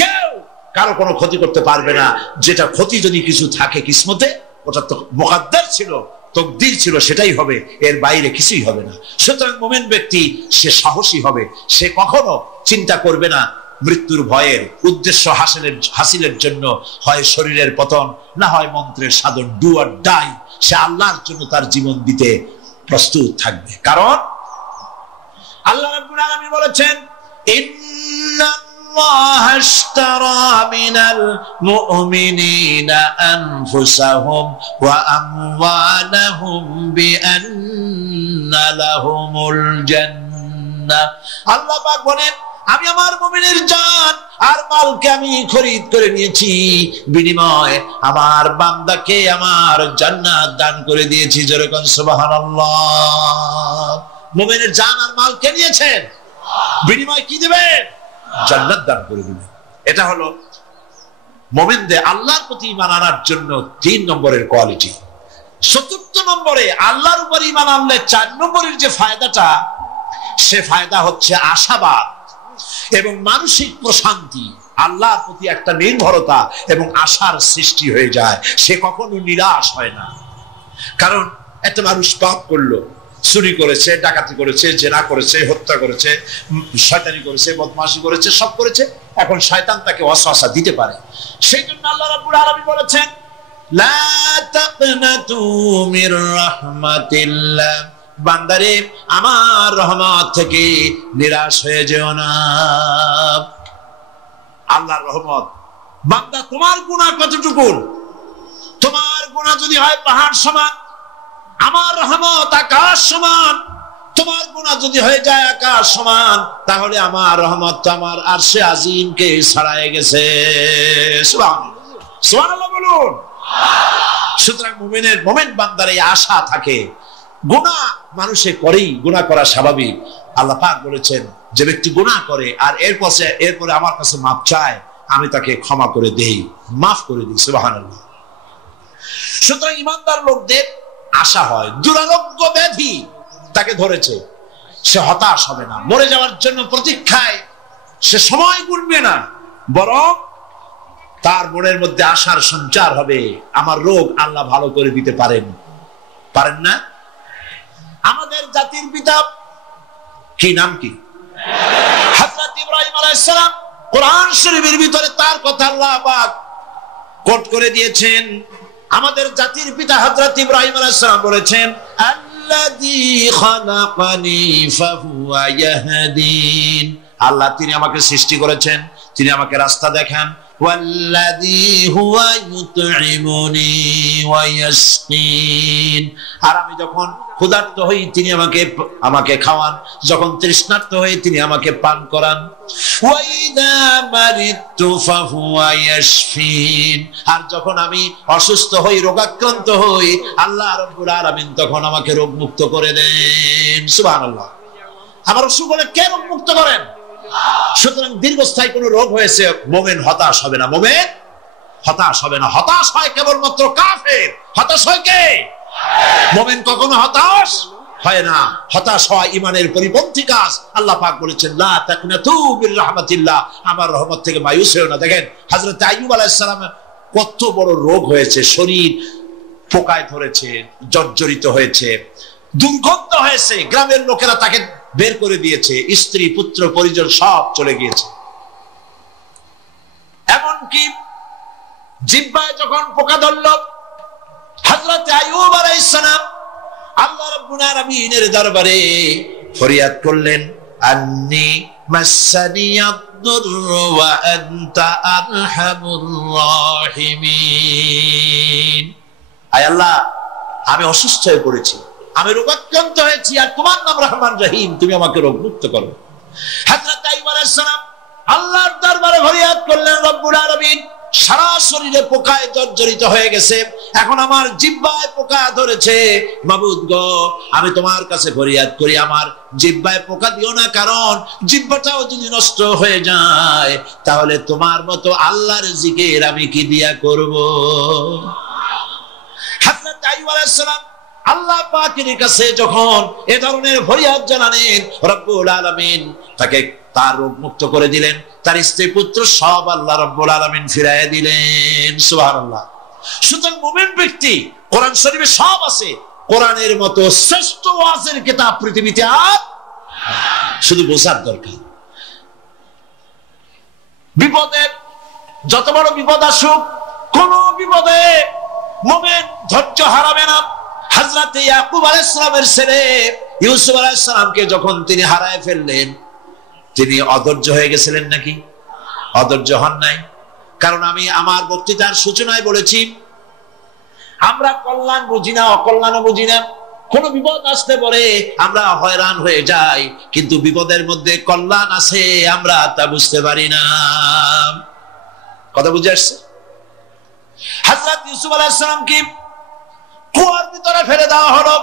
কেউ কারো কোনো ক্ষতি করতে পারবে না। যেটা ক্ষতি যদি কিছু থাকে কিসমতে, ওটা তো মুকদ্দার ছিল, তকদির ছিল, সেটাই হবে, এর বাইরে কিছুই হবে না। সুতরাং মুমিন ব্যক্তি সে সাহসী হবে, সে কখনো চিন্তা করবে না মৃত্যুর ভয়ের। উদ্দেশ্য হাসিলের জন্য হয় শরীরের পতন, না হয় মন্ত্রের সাধন, ডু অর ডাই, সে আল্লাহর জন্য তার জীবন দিতে প্রস্তুত থাকবে। কারণ আল্লাহ রাব্বুল আলামিন বলেছেন, ইন্নাল্লাহ আশতারা মিনাল মুমিনিনা আনফুসাহুম ওয়া আমওয়ালাহুম বিআন্না লাহুমুল জান্নাহ। আল্লাহ পাক বলেন, আমি আমার মুমিনের জান আর মালকে আমি খরিদ করে নিয়েছি, বিনিময়ে আমার বান্দাকে আমার জান্নাত দান করে দিয়েছি। যেরকম সুবহানাল্লাহ। মুমিনের জান আর মাল কে নিয়েছেন? বিনিময়ে কি দিবেন? জান্নাত দান করে দিবেন। এটা হলো মুমিনদের আল্লাহর প্রতি ঈমান আনার জন্য 3 নম্বরের কোয়ালিটি। 4th নম্বরে আল্লাহর উপর ঈমান আনলে 4 নম্বরের যে ফায়দাটা, সে ফায়দা হচ্ছে আশাবাদ এবং মানসিক প্রশান্তি। আল্লাহর প্রতি একটা নির্ভরতা এবং আশার সৃষ্টি হয়ে যায়, সে কখনো নিরাশ হয় না। কারণ একটা মানুষ পাপ করলো, চুরি করেছে, ডাকাতি করেছে, জেনা করেছে, হত্যা করেছে, শয়তানি করেছে, বদমাশি করেছে, সব করেছে, এখন শয়তান তাকে ওয়াসওয়াসা দিতে পারে। সেই জন্য আল্লাহ রাব্বুল আলামিন বলেছেন, লা তাকনাতু মির রাহমাতিল্লাহ, বান্দারে আমার রহমত থেকে নিরাশ হয়ে যেও না। আল্লাহর রহমত বান্দা তোমার গুনাহ কতটুকু? তোমার গুনাহ যদি হয় পাহাড় সমান, আমার রহমত আকাশ সমান। তোমার গুনাহ যদি হয়ে যায় আকাশ সমান, তাহলে আমার রহমত তো আমার আরশে আজিমকে ছাড়াই গেছে। সুবহানাল্লাহ, সুবহানাল্লাহ বলুন। সুতরাং মুমিন বান্দার এই আশা থাকে। গুনাহ মানুষে করেই, গুনাহ করা স্বাভাবিক। আল্লাহ পাক বলেছেন, যে ব্যক্তি গুনাহ করে আর এরপরে আমার কাছে মাফ চায়, আমি তাকে ক্ষমা করে দেই, মাফ করে দিই। সুবহানাল্লাহ। সুতরাং ইমানদার লোকদের আশা হয়, দুরারোগ্য ব্যাধি তাকে ধরেছে, সে হতাশ হবে না, মরে যাওয়ার জন্য প্রতীক্ষায় সে সময় গুনবে না, বরং তার মনের মধ্যে আশার সঞ্চার হবে, আমার রোগ আল্লাহ ভালো করে দিতে পারেন না? আমাদের জাতির পিতা কি নাম কি? হযরত ইব্রাহিম আলাইহিস সালাম। কোরআন শরীফের ভিতরে তার কথা আল্লাহ পাক কোট করে দিয়েছেন। আমাদের জাতির পিতা হযরত ইব্রাহিম আলাইহিস সালাম বলেছেন, আল্লাযী খালাকানি ফাহুয়া ইয়াহদিন। আল্লাহ তিনি আমাকে সৃষ্টি করেছেন, তিনি আমাকে রাস্তা দেখান। ওয়াল্লাযী হুয়া ইউতঈমুনি ওয়া ইয়াসকিন। আর আমি যখন ক্ষুধার্ত হই তিনি আমাকে খাওয়ান, যখন তৃষ্ণার্ত হই তিনি আমাকে পান করান। ওয়া ইযা মারিদতু ফাহুয়া ইয়াশফিন। আর যখন আমি অসুস্থ হই, রোগাক্রান্ত হই, আল্লাহ রাব্বুল আলামিন তখন আমাকে রোগ মুক্ত করে দেন। সুবহানাল্লাহ। আমার অসুখ হলে কে রোগ মুক্ত করেন? সুতরাং দীর্ঘস্থায়ী কোন রোগ হয়েছে, মুমিন হতাশ হবে না, মুমিন হতাশ হবে না। হতাশ হয় কেবলমাত্র কাফের। হতাশ হয় কে? মুমিন কখনো হতাশ হয় না। হতাশ হয় ইমানের পরিপন্থী কাজ। আল্লাহ পাক বলেছেন, লা তাকনাতু মির রাহমাতিল্লাহ, আমার রহমত থেকে মায়ুস হয়ো না। দেখেন হযরত আইয়ুব আলাইহিস সালামের কত বড় রোগ হয়েছে, শরীর পোকায় ধরেছে, জর্জরিত হয়েছে, দুর্গন্ধ হয়েছে, গ্রামের লোকেরা তাকে বের করে দিয়েছে, স্ত্রী পুত্র পরিজন সব চলে গিয়েছে। এমনকি জিহ্বায় যখন পোকা ধরল, হযরত আইয়ুব আলাইহিস সালাম আল্লাহ রাব্বুল আলামিনের দরবারে ফরিয়াদ করলেন, আন্নী মাসানিয়াদ-দুররু ওয়া আনতা আরহামুর রাহিমিন। আয় আল্লাহ, আমি অসুস্থ হয়ে পড়েছি, আমি রোগাক্রান্ত হয়েছি, আর তোমার নাম রহমান রহিম, তুমি আমাকে রোগ মুক্ত করো। হযরত আইয়ুব আলাইহিস সালাম আল্লাহর দরবারে ফরিয়াদ করলেন, রব্বুল আলামিন সারা শরীরে পোকায় জর্জরিত হয়ে গেছে, এখন আমার জিহ্বায় পোকা ধরেছে, মাবুদ গো আমি তোমার কাছে ফরিয়াদ করি, আমার জিহ্বায় পোকা দিও না, কারণ জিহ্বাটাও যদি নষ্ট হয়ে যায় তাহলে তোমার মতো আল্লাহর জিকির আমি কি দিয়া করব। হযরত আইয়ুব আলাইহিস সালাম আল্লাহ পাকের কাছে যখন এ ধরনের ফরিয়াদ জানালেন, রব্বুল আলামিন তাকে তার রোগ মুক্ত করে দিলেন, তার স্ত্রী পুত্র সব আল্লাহ রব্বুল আলামিন ফিরাইয়া দিলেন। সুবহানাল্লাহ। সুতরাং মুমিন ব্যক্তি, কোরআন শরীফে সব আছে, কোরআনের মতো শ্রেষ্ঠ ওয়াজের কিতাব পৃথিবীতে আর শুধু বোঝার দরকার। বিপদে, যত বড় বিপদ আসুক, কোন বিপদে মুমিন ধৈর্য হারাবে না। হযরত ইয়াকুব আলাইহিস সালামের ছেলে ইউসুফ আলাইহিস সালামকে যখন তিনি হারায় ফেললেন, তিনি অধৈর্য হয়ে গেছিলেন নাকি? অধৈর্য হন নাই। কারণ আমি আমার বক্তৃতার সূচনায় বলেছি, আমরা কল্যাণ বুঝি না, অকল্যাণও বুঝি না। কোন বিপদ আসতে পারে আমরা হয়রান হয়ে যাই, কিন্তু বিপদের মধ্যে কল্যাণ আছে আমরা তা বুঝতে পারি না। কথা বুঝে আসছে? হযরত ইউসুফ আলাইহিস সালামকে কুয়ার ভিতরে ফেলে দেওয়া হলো।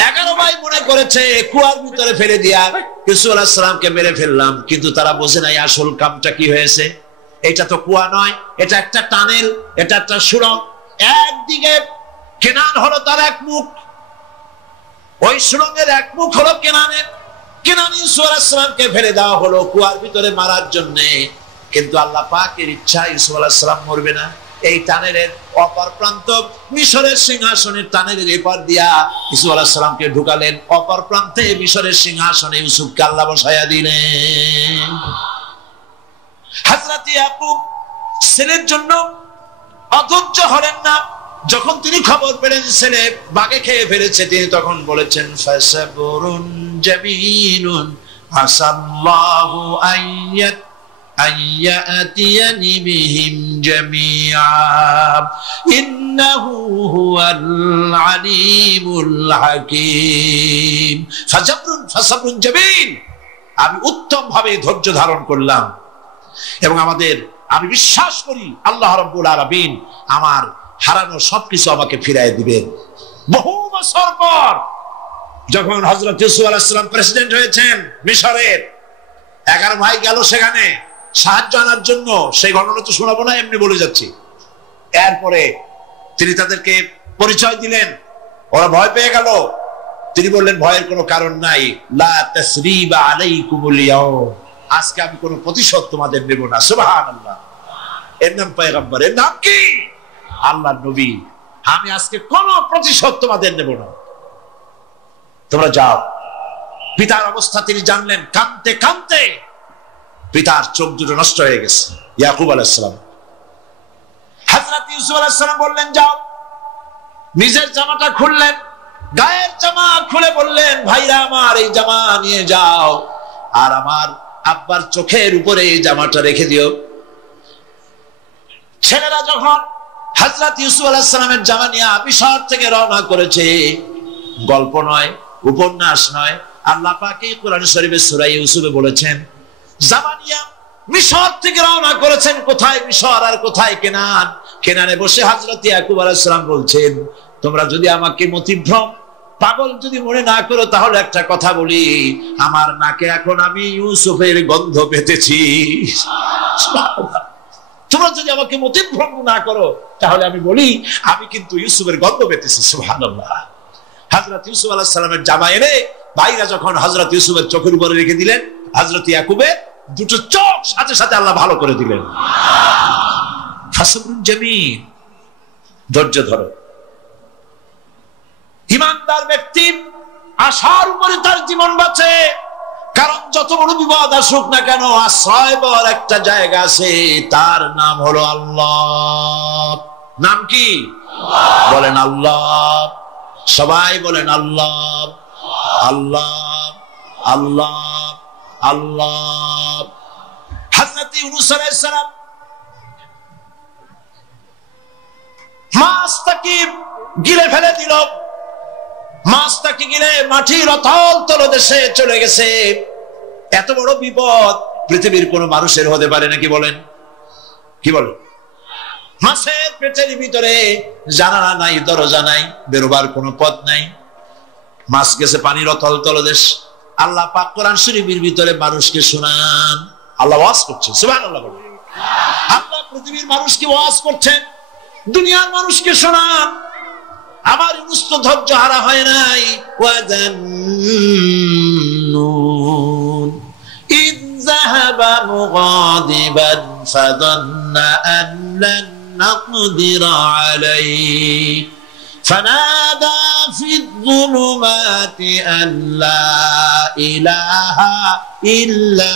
11 ভাই মনে করেছে কুয়ার ভিতরে ফেলে দিয়া ইউসুফ আলাইহিস সালামকে মেরে ফেললাম, কিন্তু তারা বোঝে নাই আসল কামটা কি হয়েছে। এটা তো কুয়া নয়, এটা একটা টানেল, এটা একটা সুড়ঙ্গ। একদিকে কেনান হলো তার এক মুখ, ওই সুড়ঙ্গের এক মুখ হলো কেনানের। কেনান ইউসুফ আলাইহিস সালামকে ফেলে দেওয়া হলো কুয়ার ভিতরে মারার জন্য, কিন্তু আল্লাহ পাকের ইচ্ছা ইউসুফ আলাইহিস সালাম মরবে না। এই টানেলের অপর প্রান্ত মিশরের সিংহাসনের টানেলের এপার দিয়া ইউসুফ আলাইহিস সালামকে ঢুকালেন, অপর প্রান্তে মিশরের সিংহাসনে ইউসুফকে আল্লাহ বসায়া দিলেন। হযরত ইয়াকুব ছেলের জন্য অধৈর্য হলেন না। যখন তিনি খবর পেলেন ছেলে বাঘে খেয়ে ফেলেছে, তিনি তখন বলেছেন, ফাসাবরুন জামিলুন আসাল্লাহু আইয়াত আইয়াতিয়ানি বিহিম জামিআ ইন্নাহু হুয়াল আলিমুল হাকীম। ফাসাবরুন জামিল, আমি উত্তম ভাবে ধৈর্য ধারণ করলাম এবং আমি বিশ্বাস করি আল্লাহ রাব্বুল আলামিন আমার হারানো সবকিছু আমাকে ফিরিয়ে দিবেন। বহু বছর পর যখন হযরত ইউসুফ আলাইহিস সালাম প্রেসিডেন্ট হয়েছেন মিশরের, 11 ভাই গেল সেখানে সাহায্য আনার জন্য। সেই ঘটনা তো শোনাবো না, এমনি বলে যাচ্ছি। এরপরে তিনি তাদেরকে পরিচয় দিলেন, ওরা ভয় পেয়ে গেল। তিনি বললেন ভয়ের কোনো কারণ নাই, লা তাসরিবা আলাইকুমুল ইয়াউম, আজকে আমি কোনো প্রতিশোধ তোমাদের নেব না। সুবহানাল্লাহ। এর নাম পয়গম্বর, এর নাম কি? আল্লাহর নবী। আমি আজকে কোনো প্রতিশোধ তোমাদের নেব না, তোমরা যাও। পিতার অবস্থা তিনি জানলেন, কাঁদতে কাঁদতে পিতার চোখ দুটো নষ্ট হয়ে গেছে। ইয়াকুব আলাইহিস সালাম, হযরত ইউসুফ আলাইহিস সালাম বললেন যাও। নিজের জামাটা খুললেন, গায়ের জামা খুলে বললেন ভাইরা আমার এই জামা নিয়ে যাও, আর আমার আব্বার চোখের উপরে এই জামাটা রেখে দিও। ছেলেরা যখন হযরত ইউসুফ আলাইহিস সালামের জামা নিয়ে মিশর থেকে রওনা করেছে, গল্প নয়, উপন্যাস নয়, আল্লাহ পাক এই কোরআন শরীফে সূরা ইউসুফে বলেছেন জামা নিয়ে মিশর থেকে রওনা করেছেন। কোথায় মিশর আর কোথায় কেনান? কেনানে বসে হযরত ইয়াকুব আলাইহিস সালাম বলছেন, তোমরা যদি আমাকে মতিভ্রম পাগল যদি মনে না করো তাহলে একটা কথা বলি, আমার নাকে এখন আমি ইউসুফের গন্ধ পেতেছি। তোমরা যদি আমাকে মতিভ্রম না করো তাহলে আমি বলি আমি কিন্তু ইউসুফের গন্ধ পেতেছি। সুবহানাল্লাহ। হযরত ইউসুফ আলাইহিস সালামের জামা এনে ভাইরা যখন হযরত ইউসুফের চোখের উপরে রেখে দিলেন, হযরত ইয়াকুবের দুটো চোখ সাথে সাথে আল্লাহ ভালো করে দিলেন। ফাসাবরুন জামিল, ধৈর্য ধরো। ইমানদার ব্যক্তি আশার উপরে তার জীবন বাঁচে, কারণ যত বড় বিপদ আসুক না কেন আশ্রয় পাওয়ার একটা জায়গা আছে, তার নাম হলো আল্লাহ। নাম কি? বলেন আল্লাহ। সবাই বলেন আল্লাহ আল্লাহ আল্লাহ আল্লাহ। হযরত ইউনূস আলাইহিস সালাম মাছটাকে গিলে ফেলে দিল, মাছটাকে গিলে মাটির অতল তলদেশে চলে গেছে। এত বড় বিপদ পৃথিবীর কোন মানুষের হতে পারে নাকি? বলেন, কি বলেন? মাছের পেটের ভিতরে জানালা নাই, দরজা নাই, বেরোবার কোনো পথ নাই। মাছ গেছে পানির অতল তলদেশ। আল্লাহ পাক কোরআন শরীফের ভিতরে মানুষকে শোনান, আল্লাহ ওয়াজ করছেন। সুবহানাল্লাহ। আল্লাহ পৃথিবীর মানুষকে ওয়াজ করছেন, দুনিয়ার মানুষকে শোনান। আমার ইউনূস তো ধৈর্য হারা হয় নাই। ওয়াযান্নুন ইয যাহাবা মুগাদিবান ফাযান্না আন লান নাকদিরা আলাইহি ফানাদা ফিয যুলুমাতি আন লা ইলাহা ইল্লা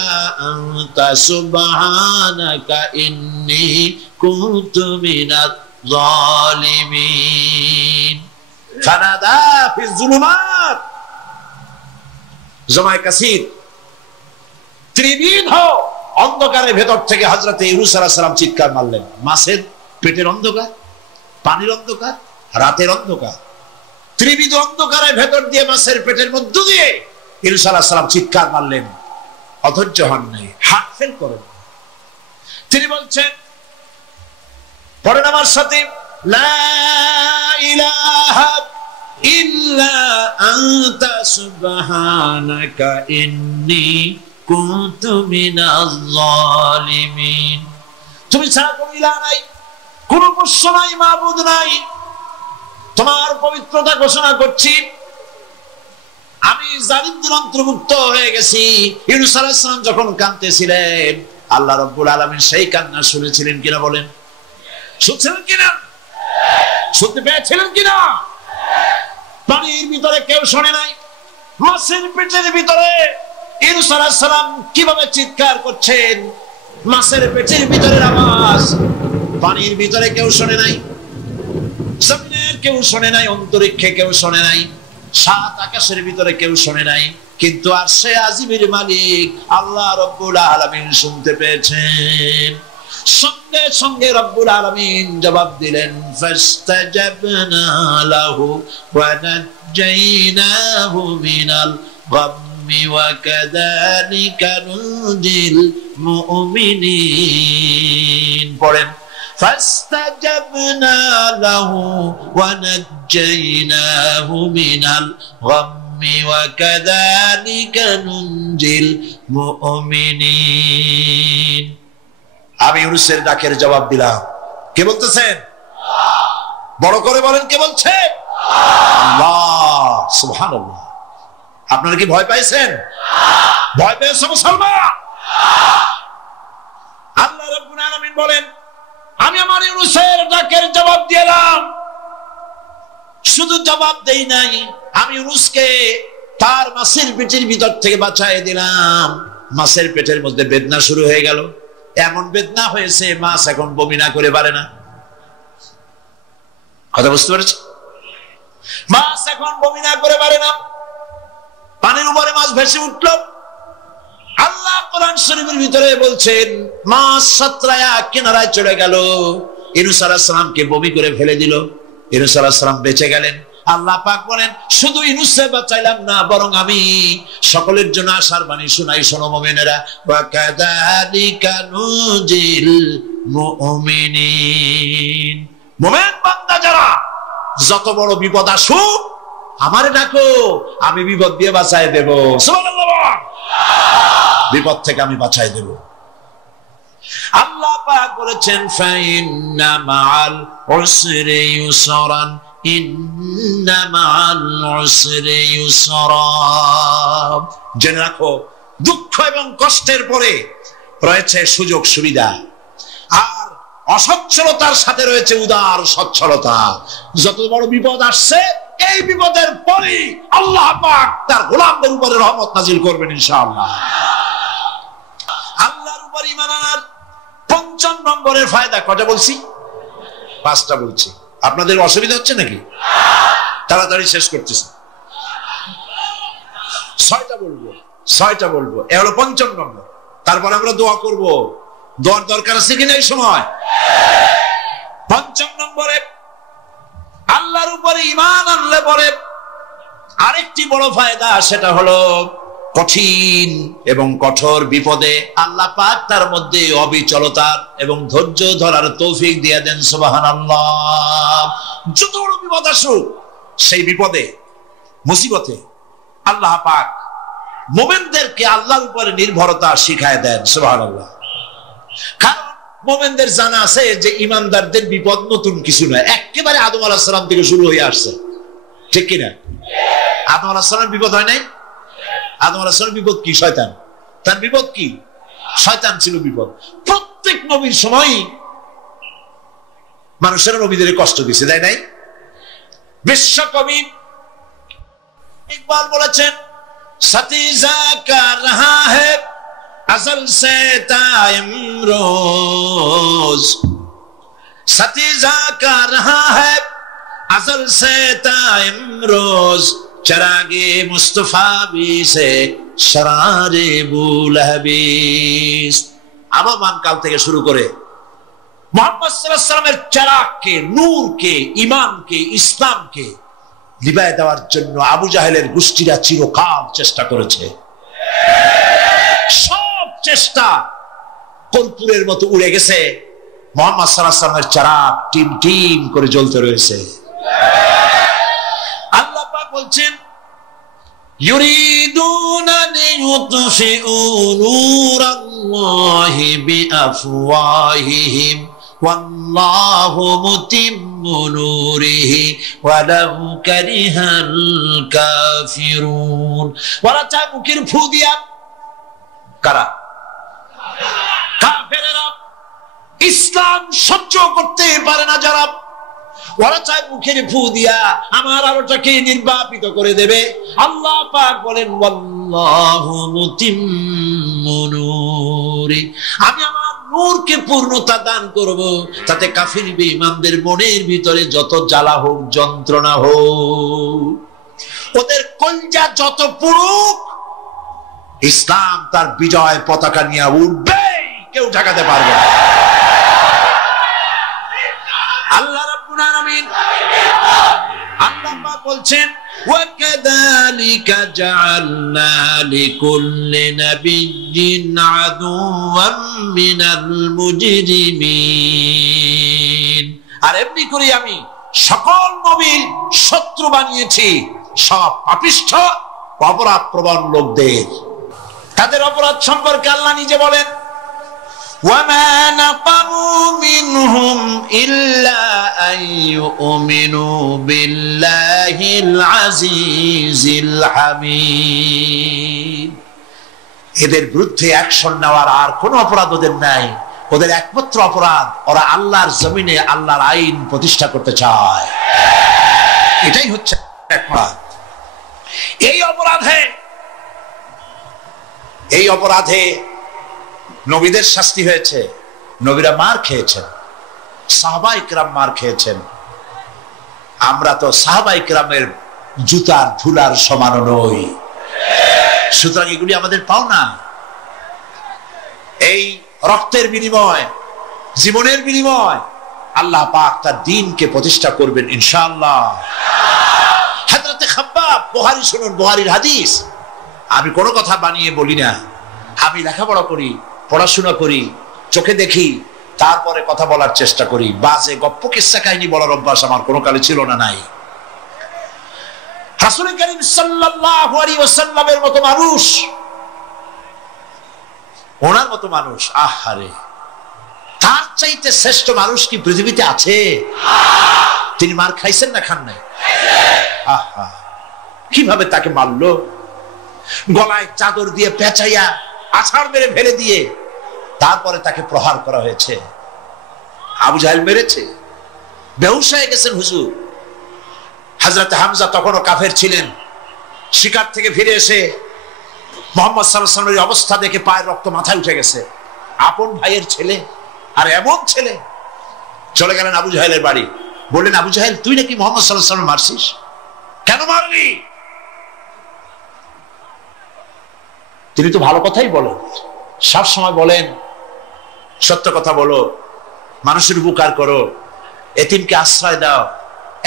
আনতা সুবহানাকা ইন্নী কুনতু মিনাজ জালিমিন। ফানাদা ফিয যুলুমাত, জামায়ে কাসীর, ত্রিবিধ অন্ধকারের ভেতর থেকে হযরত ইউনূস আলাইহিস সালাম চিৎকার মারলেন। মাছের পেটের অন্ধকার, পানির অন্ধকার, রাতের অন্ধকার, ত্রিবিধ অন্ধকারের ভেতর দিয়ে মাছের পেটের মধ্য দিয়ে ইউনূস আলাইহিস সালাম চিৎকার মারলেন। অধৈর্য হন নাই, হাত ফেল করেন। তিনি বলছেন, পড়েন আমার সাথে, লা ইলাহা ইল্লা আনতা সুবহানাকা ইন্নী কুনতু মিনাজ জালিমিন। তুমি ছাড়া কোনো ইলাহ নাই, কোনো পোষ্য নাই, মাবুদ নাই। তোমার পবিত্রতা ঘোষণা করছি, আমি জালিমদের অন্তর্ভুক্ত হয়ে গেছি। ইউনূস আলাইহিস সালাম যখন কাঁদতেছিলেন, আল্লাহ রাব্বুল আলামিন সেই কান্না শুনেছিলেন কিনা? বলেন, শুনছিলেন কিনা? শুনতে পেয়েছিলেন কিনা? পানির ভিতরে কেউ শোনে নাই, মাছের পেটের ভিতরে ইউনূস আলাইহিস সালাম কিভাবে চিৎকার করছেন, মাছের পেটের ভিতরের আওয়াজ পানির ভিতরে কেউ শোনে নাই, জমিনে কেউ শোনে নাই, অন্তরিক্ষে কেউ শোনে নাই। সাত আকাশের ভিতরে কেউ শোনে নাই, কিন্তু আরশে আজিমের মালিক আল্লাহ রব্বুল আলামিন শুনতে পেয়েছেন। সঙ্গে সঙ্গে রব্বুল আলামিন জবাব দিলেন, ফাস্তাজাবনা লাহু ওয়া নাজ্জাইনাহু মিনাল গাম্মি ওয়া কাযালিকা নুজিল মুমিনিন। পড়েন, ফাস্তাজাবনা লাহু ওয়া নাজ্জাইনাহু মিনাল গাম্মি ওয়া কাযালিকা নুজিল মুমিনিন। আমি ইউনূসের ডাকের জবাব দিলাম। কে বলতেছেন? বড় করে বলেন, কে বলছে? আল্লাহ। সুবহানাল্লাহ। আপনারা কি ভয় পাইছেন? ভয় পেয়েছে মুসলমান? আল্লাহ রাব্বুল আলামিন বলেন, আমি আমার ইউনূসের ডাকের জবাব দিলাম। শুধু জবাব দেই নাই, আমি ইউনূসকে তার মাছের পেটের ভিতর থেকে বাঁচায় দিলাম। মাছের পেটের মধ্যে বেদনা শুরু হয়ে গেল। এমন বেদনা হয়েছে মাছ এখন বমি না করে পারে না। কথা বুঝতে পেরেছ? মাছ এখন বমি না করে পারে না। পানির উপরে মাছ ভেসে উঠল। আল্লাহ কোরআন শরীফের ভিতরে বলছেন, মাছ সাতরায়া কিনারায় চলে গেল, ইউনূস আলাইহিস সালামকে বমি করে ফেলে দিল। ইউনূস আলাইহিস সালাম বেঁচে গেলেন। আল্লাহ পাক বলেন, শুধু ইউনূসকে বাঁচাইলাম না, বরং আমি সকলের জন্য আশার বাণী শোনাই। শোনো মুমিনেরা, ওয়া কাযালিকা নুজিল মুমিনিন। মুমিন বান্দা যারা, যত বড় বিপদ আসুক আমারে ডাকো, আমি বিপদ দিয়ে বাঁচায় দেব। সুবহানাল্লাহ। বিপদ থেকে আমি বাঁচায় দেব। আল্লাহ পাক বলেছেন, ফাইন্না মাআল উসরি ইউসরান, ইন্না মাআল উসরি ইউসরা। জেনে রাখো, দুঃখ এবং কষ্টের পরে রয়েছে সুযোগ সুবিধা, আর অসচ্ছলতার সাথে রয়েছে উদার সচ্ছলতা। যত বড় বিপদ আসছে, এই বিপদের পরে আল্লাহ পাক তার গোলামদের উপরে রহমত নাজিল করবেন ইনশাআল্লাহ। আল্লাহর উপর ঈমান আনার ৫ম নম্বরের ফায়দা কয়টা বলছি? 5টা বলছি। আপনাদের অসুবিধা হচ্ছে নাকি? তাড়াতাড়ি শেষ করতেছি। 6টা বলবো। এ হলো ৫ম নম্বর। তারপর আমরা দোয়া করব। দোয়ার দরকার আছে কিনা এই সময়? ৫ম নম্বরে আল্লাহর উপরে ঈমান আনলে পরে আরেকটি বড় ফায়দা, সেটা হলো কঠিন এবং কঠোর বিপদে আল্লাহ পাক তার মধ্যে অবিচলতার এবং ধৈর্য ধরার তৌফিক দিয়ে দেন। সুবহানাল্লাহ। যত বড় বিপদ আসুক, সেই বিপদে মুসিবতে আল্লাহ পাক মুমিনদেরকে আল্লাহর উপরে নির্ভরতা শিখায় দেন। সুবহানাল্লাহ। কারণ মুমিনদের জানা আছে যে ইমানদারদের বিপদ নতুন কিছু নয়, একেবারে আদম আলাইহিস সালাম থেকে শুরু হয়ে আসছে। ঠিক কিনা? আদম আলাইহিস সালাম বিপদ হয় নাই? আদম আলাইহিস সালাম বিপদ কি? শয়তান। তার বিপদ কি? শয়তান ছিল বিপদ। প্রত্যেক নবীর সময় মানুষের নবীদের কষ্ট দিয়েছে, তাই নাই? বিশ্বকবি ইকবাল বলেছেন, সতীজা কা রহা হ্যায় अज़ल से ताइम रोज, सतीजा का रहा है अज़ल से ताइम रोज, चरागे मुस्तफा भी से शरारे बुलहबीस। আবহমান কাল থেকে শুরু করে মুহাম্মদ সাল্লাল্লাহু আলাইহি ওয়াসাল্লামের চিরাগকে, নূরকে, ঈমানকে, ইসলামকে নিভায় দেওয়ার জন্য আবু জাহেলের গোষ্ঠীরা চিরকাল চেষ্টা করেছে। চেষ্টা কর্পূরের মতো উড়ে গেছে, মুহাম্মদ সাল্লাল্লাহু আলাইহি ওয়াসাল্লামের চিরাগ টিম টিম করে জ্বলতে রয়েছে। আল্লাহ পাক বলছেন, ইউরিদুনা লিইউতফিউ নূরাল্লাহি বিআফওয়াহিহিম ওয়াল্লাহু মুতিম্মু নূরিহি ওয়ালাউ কারিহাল কাফিরুন। ওরা চায় মুখের ফু দিয়া, কারা? কাফেরেরা। ইসলাম সহ্য করতে পারে না যারা, ওরা চায় মুখের ফু দিয়া আমার আলোটাকে নির্বাপিত করে দেবে। আল্লাহ পাক বলেন, ওয়াল্লাহু মুতিম্মু নূরি, আমি আমার নূরকে পূর্ণতা দান করব, তাতে কাফির বেঈমানদের মনের ভিতরে যত জ্বালা হোক, যন্ত্রণা হোক, ওদের কলজা যত পুরুক, ইসলাম তার বিজয় পতাকা নিয়ে উঠবে, কেউ ঠেকাতে পারবে না। আল্লাহ রাব্বুল আলামিন আল্লাহ পাক বলছেন, ওয়াকাযালিকা জাআলনা লিকুল্লি নাবিয়্যিন আদুওয়াম মিনাল মুজরিমিন। আর এমনি করে আমি সকল নবীর শত্রু বানিয়েছি, সব পাপিষ্ঠ অপরাধ প্রবণ লোকদের। তাদের অপরাধ সম্পর্কে আল্লাহ নিজে বলেন, وَمَا نَقَمُوا مِنْهُمْ إِلَّا أَنْ يُؤْمِنُوا بِاللَّهِ الْعَزِيزِ الْحَمِيدِ। এদের বিরুদ্ধে অ্যাকশন নেওয়ার আর কোনো অপরাধ ওদের নাই। ওদের একমাত্র অপরাধ, ওরা আল্লাহর জমিনে আল্লাহর আইন প্রতিষ্ঠা করতে চায়, এটাই হচ্ছে অপরাধ। এই অপরাধে নবীদের শাস্তি হয়েছে, নবীরা মার খেয়েছেন, সাহাবায়ে কেরাম মার খেয়েছেন। আমরা তো সাহাবায়ে কেরামের জুতার ধুলার সমান নই, সুতরাং এগুলি আমাদের পাওনা। এই রক্তের বিনিময়, জীবনের বিনিময় আল্লাহ পাক তার দ্বীনকে প্রতিষ্ঠা করবেন ইনশাআল্লাহ। হযরতে খাব্বাব, বুখারী শুনুন, বুখারীর হাদিস। আমি কোনো কথা বানিয়ে বলি না, আমি লেখাপড়া করি, পড়াশোনা করি, চোখে দেখি, তারপরে কথা বলার চেষ্টা করি। বাজে গপ্প কিস্সা কাহিনী বলার অভ্যাস আমার কোনো কালে ছিল না, নাই। রাসূল করিম সাল্লাল্লাহু আলাইহি ওয়াসাল্লামের মতো মানুষ, ওনার মতো মানুষ, আহারে, তার চাইতে শ্রেষ্ঠ মানুষ কি পৃথিবীতে আছে? তিনি মার খাইছেন না খান নাই? আহা, কিভাবে তাকে মারলো! গলায় চাদর দিয়ে পেঁচাইয়া আছাড় মেরে ফেলে দিয়ে তারপরে তাকে প্রহার করা হয়েছে। আবু জাহেল মেরেছে, বেহুশ হয়ে গেছেন হুজুর। হযরত হামজা তখনও কাফের ছিলেন। শিকার থেকে ফিরে এসে মুহাম্মদ সাল্লাল্লাহু আলাইহি ওয়াসাল্লামের অবস্থা দেখে পায়ের রক্ত মাথায় উঠে গেছে। আপন ভাইয়ের ছেলে, আর এমন ছেলে। চলে গেলেন আবু জাহেলের বাড়ি, বললেন, আবু জাহেল, তুই নাকি মুহাম্মদ সাল্লাল্লাহু আলাইহি ওয়াসাল্লাম মারছিস, কেন মারলি? তিনি তো ভালো কথাই বলেন, সব সময় বলেন, সত্য কথা বলো, মানুষের উপকার করো, এতিমকে আশ্রয় দাও,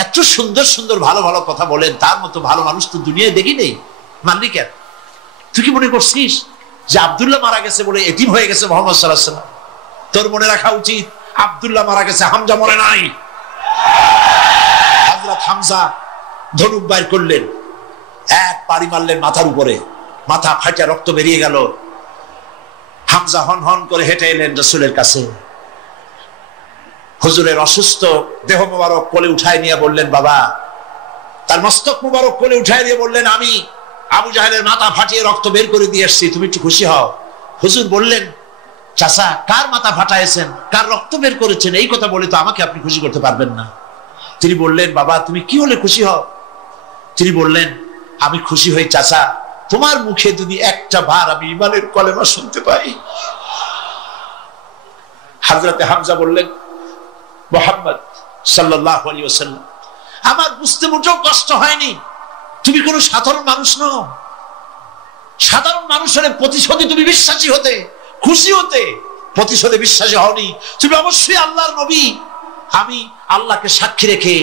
এত সুন্দর সুন্দর ভালো ভালো কথা বলেন। তার মতো ভালো মানুষ তো দুনিয়ায় দেখি নেই। মানলি কেন? তুই কি মনে করছিস যে আব্দুল্লাহ মারা গেছে বলে এতিম হয়ে গেছে মুহাম্মদ সাল্লাল্লাহু আলাইহি ওয়াসাল্লাম? তোর মনে রাখা উচিত, আব্দুল্লাহ মারা গেছে, হামজা মরে নাই। হযরত হামজা ধনুক বাইর করলেন, এক পাড়ি মারলেন মাথার উপরে, মাথা ফাটা রক্ত বেরিয়ে গেল। হামজা হন হন করে হেঁটে এলেন রাসূলের কাছে। হুজুরের অসুস্থ দেহ মোবারক কোলে উঠায় নিয়ে বললেন, বাবা, তার মস্তক মোবারক কোলে উঠায় নিয়ে বললেন, আমি আবু জাহেলের মাথা ফাটিয়ে রক্ত বের করে দিয়ে এসেছি, তুমি একটু খুশি হও। হুজুর বললেন, চাচা, কার মাথা ফাটাইছেন, কার রক্ত বের করেছেন, এই কথা বলে তো আমাকে আপনি খুশি করতে পারবেন না। তিনি বললেন, বাবা, তুমি কি হলে খুশি হও? তিনি বললেন, আমি খুশি হই চাচা, তোমার মুখে যদি একটা বার আমি ঈমানের কলেমা শুনতে পাই। হযরতে হামজা বললেন, মুহাম্মদ সাল্লাল্লাহু আলাইহি ওয়াসাল্লাম, আমার বুঝতে মোটেও কষ্ট হয়নি, তুমি কোনো সাধারণ মানুষ নও। সাধারণ মানুষের প্রতিশোধে তুমি বিশ্বাসী হতে, খুশি হতে, প্রতিশোধে বিশ্বাসী হওনি। তুমি অবশ্যই আল্লাহর নবী। আমি আল্লাহকে সাক্ষী রেখে,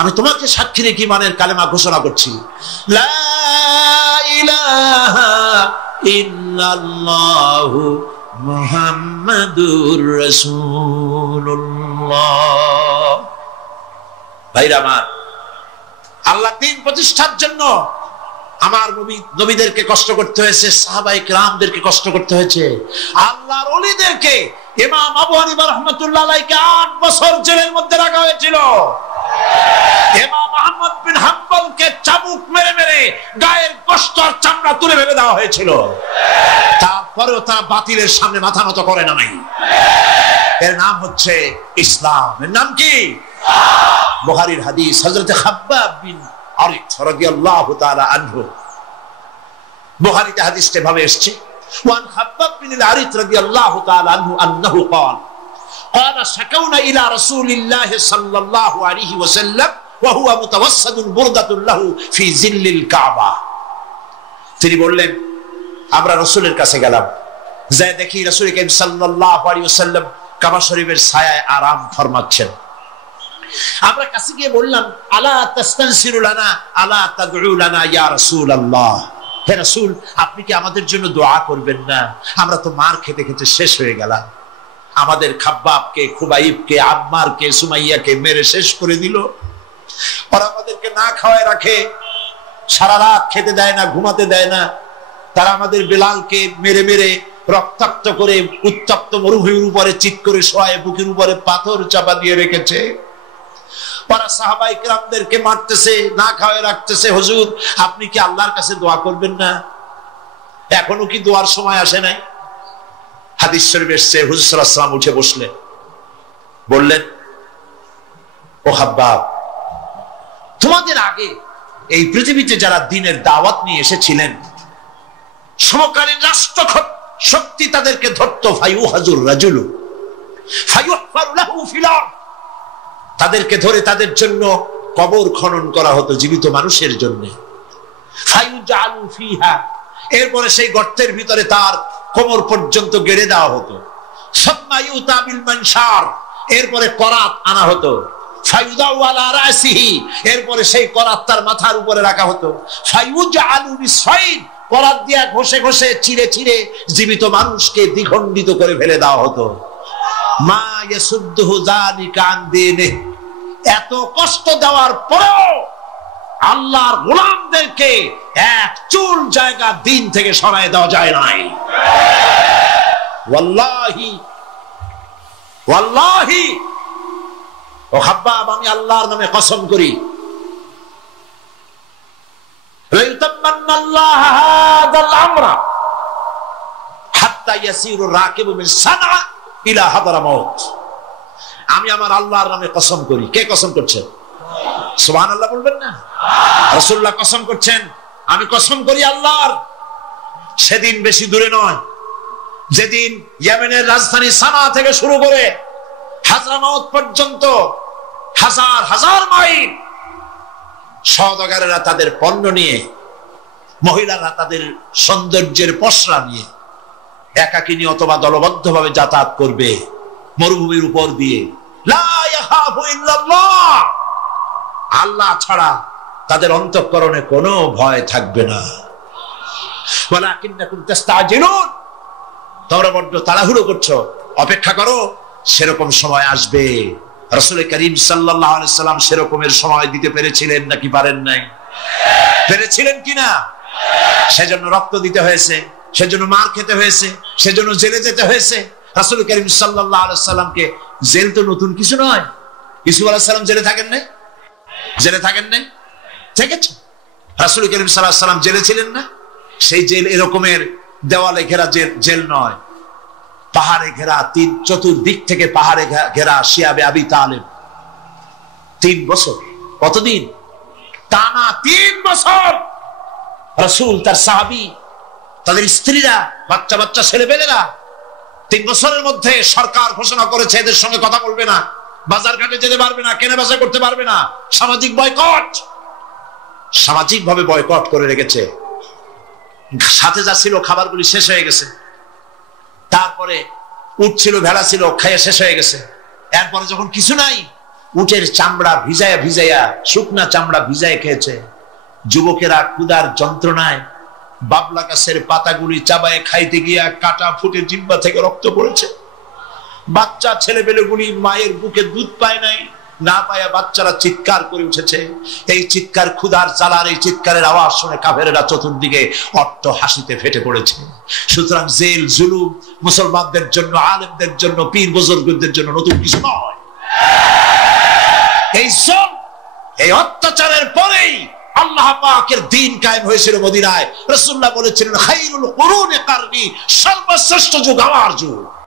আমি তোমাকে সাক্ষী রেখে ঈমানের কালেমা ঘোষণা করছি, লা ইলাহা ইল্লাল্লাহু মুহাম্মাদুর রাসূলুল্লাহ। ভাইরা আমার, আল্লাহ দ্বীন প্রতিষ্ঠার জন্য আমার নবীদেরকে কষ্ট করতে হয়েছে, সাহাবায়ে কেরামদেরকে কষ্ট করতে হয়েছে, আল্লাহর ওলিদেরকে। ইমাম আবু হানিফা রাহমাতুল্লাহ আলাইহি 8 বছর জেলের মধ্যে রাখা হয়েছিল। ইমাম আহমদ বিন হাম্বলকে চাবুক মেরে মেরে গায়ের গোশত আর চামড়া তুলে ফেলে দেওয়া হয়েছিল। তারপরেও তারা বাতিলের সামনে মাথা নত করে না। এর নাম হচ্ছে ইসলাম। এর নাম কি? বুখারীর হাদিস, হযরত খাব্বাব বিন আরিত রাদিয়াল্লাহু তাআলা আনহু। বুখারীতে হাদিসটা ভাবে এসেছে, ওয়ান খাব্বাব বিন আরিত রাদিয়াল্লাহু তাআলা আনহু আন্নাহু قال شكونا الى رسول الله صلى الله عليه وسلم ওয়া হুয়া মুতাওয়াসসাদুন বুরদাতুন লাহু ফি জিল্লিল কাবা। তিনি বললেন, আমরা রাসূলের কাছে গেলাম, যায় দেখি রাসূল কারীম সাল্লাল্লাহু আলাইহি ওয়াসাল্লাম কাবা শরীফের ছায়ায় আরাম ফরমাচ্ছেন। আমরা কাছে গিয়ে বললাম, আলা তাস্তানসিরু লানা আলা তাদউ লানা ইয়া রাসূলুল্লাহ, হে রাসূল, আপনি কি আমাদের জন্য দোয়া করবেন না? আমরা তো মার খেতে খেতে শেষ হয়ে গেলাম। আমাদের খাব্বাবকে, খুবাইবকে, আম্মারকে, সুমাইয়াকে মেরে শেষ করে দিল। ওরা আমাদেরকে না খাওয়ায় রাখে, সারা রাত খেতে দেয় না, ঘুমাতে দেয় না। তারা আমাদের বেলালকে মেরে মেরে রক্তাক্ত করে উত্তপ্ত মরুভূমির উপরে চিৎ করে শোয়ায়, বুকের উপরে পাথর চাপা দিয়ে রেখেছে। ওরা সাহাবায়ে কেরামদেরকে মারতেছে, না খাওয়ায় রাখতেছে। হুজুর, আপনি কি আল্লাহর কাছে দোয়া করবেন না? এখনো কি দোয়ার সময় আসে নাই? হাদিস শরীফে এসেছে, হুজুর সাল্লাল্লাহু আলাইহি ওয়াসাল্লাম উঠে বসলেন, বললেন, ও হাব্বাব, তোমাদের আগে এই পৃথিবীতে যারা দ্বীনের দাওয়াত নিয়ে এসেছিলেন, সমকালীন রাষ্ট্র শক্তি তাদেরকে ধরতো, ফায়ুহাজুর রাজুলু ফায়ুহফারু লাহু ফিল আরদ, তাদেরকে ধরে তাদের জন্য কবর খনন করা হতো জীবিত মানুষের জন্য। ফায়ুজালু ফিহা, এরপরে সেই গর্তের ভিতরে তার কোমর পর্যন্ত গেড়ে দেওয়া হতো। সুম্মা ইউতা বিল মানশার, এরপরে করাত আনা হতো। ফায়ুদাউ আলা রাসিহি, এরপরে সেই করাত তার মাথার উপরে রাখা হতো। ফায়ুজালু বিসাইদ, করাত দিয়া ঘষে ঘষে চিড়ে চিড়ে জীবিত মানুষকে দ্বিখণ্ডিত করে ফেলে দেওয়া হতো। মা ইয়াসুদ্দুহু যালিকা আন দীনিহি, এত কষ্ট দেওয়ার পরেও আল্লাহর গোলামদেরকে এক চুল জায়গা দিন থেকে সরায় দেওয়া যায় নাই। ওয়াল্লাহি ওয়াল্লাহি, ও হাব্বাব, আমি আল্লাহর নামে কসম করি, লাইতামান্নাল্লাহ হাযাল আমরা হাত্তা ইয়াসিরু রাকিবু মিন সানআ ইলা হাদরামাউত। আমি আমার আল্লাহর নামে কসম করি। কে কসম করছেন? সুবহানাল্লাহ বলবেন না? রাসূলুল্লাহ কসম করছেন, আমি কসম করি আল্লাহর। সেদিন বেশি দূরে নয়, যেদিন ইয়েমেনের রাজধানী সানা থেকে শুরু করে হাদরামাউত পর্যন্ত হাজার হাজার মাইল সওদাগরেরা তাদের পণ্য নিয়ে, মহিলারা তাদের সৌন্দর্যের পসরা নিয়ে একাকিনী অথবা দলবদ্ধভাবে যাতায়াত করবে মরুভূমির উপর দিয়ে। লা ইয়াখাফু ইল্লাল্লাহ, আল্লাহ ছাড়া তাদের অন্তঃকরণে কোনো ভয় থাকবে না। ওয়ালাকিন্নাকুম তাস্তাজিলুন, তোমরা বড্ড তাড়াহুড়ো করছো, অপেক্ষা করো, সেরকম সময় আসবে। রাসূল করিম সাল্লাল্লাহু আলাইহি সাল্লাম সেরকমের সময় দিতে পেরেছিলেন নাকি পারেন নাই? পেরেছিলেন কিনা? সেজন্য রক্ত দিতে হয়েছে, সেজন্য মার খেতে হয়েছে, সেজন্য জেলে যেতে হয়েছে। রাসূল করিম সাল্লাল্লাহু আলাইহি সাল্লামকে, জেল তো নতুন কিছু নয়। ইউসুফ আলাইহিস সালাম জেলে থাকেন নাই? জেলে থাকেন নাই? থেকেছে। রাসূল করিম সাল্লাল্লাহু আলাইহি সাল্লাম জেলে ছিলেন না? সেই জেল এরকমের দেওয়ালে ঘেরা জেল নয়, পাহাড়ে ঘেরা, চতুর্দিক থেকে পাহাড়ে ঘেরা। শিয়াবে আবি তালেব 3 বছর, কতদিন? টানা 3 বছর রাসূল, তার সাহাবী, তাদের স্ত্রীরা, বাচ্চা বাচ্চা ছেলেপেলেরা 3 বছরের মধ্যে সরকার ঘোষণা করেছে এদের সঙ্গে কথা বলবে না, বাজার ঘাটে যেতে পারবে না, কেনা বেচা করতে পারবে না, সামাজিক বয়কট, সামাজিক ভাবে বয়কট করে রেখেছে। সাথে যা ছিল খাবারগুলি শেষ হয়ে গেছে। তারপরে উট ছিল, ভেড়া ছিল, খাইয়ে শেষ হয়ে গেছে। এরপরে যখন কিছু নাই, উটের চামড়া ভিজায়া ভিজায়া, শুকনা চামড়া ভিজায় খেয়েছে। যুবকেরা ক্ষুধার যন্ত্রণায় বাবলা গাছের পাতাগুলি চাবায়ে খাইতে গিয়া কাটা ফুটে জিহ্বা থেকে রক্ত পড়েছে। বাচ্চা ছেলেপেলেগুলি মায়ের বুকে দুধ পায় নাই, না পায়া বাচ্চারা চিৎকার করে উঠেছে। এই চিৎকার, ক্ষুধার জ্বালার এই চিৎকারের আওয়াজ শুনে কাফেরেরা চতুর্দিকে অট্ট হাসিতে ফেটে পড়েছে। সুতরাং জেল জুলুম মুসলমানদের জন্য, আলেমদের জন্য, পীর বুজুর্গদের জন্য নতুন কিছু নয়। এই অত্যাচারের পরেই আল্লাহ পাকের দ্বীন কায়েম হয়েছিল মদিনায়। রাসূলুল্লাহ বলেছিলেন, খায়রুল কুরুনি কারনি, সর্বশ্রেষ্ঠ যুগ আমার যুগ।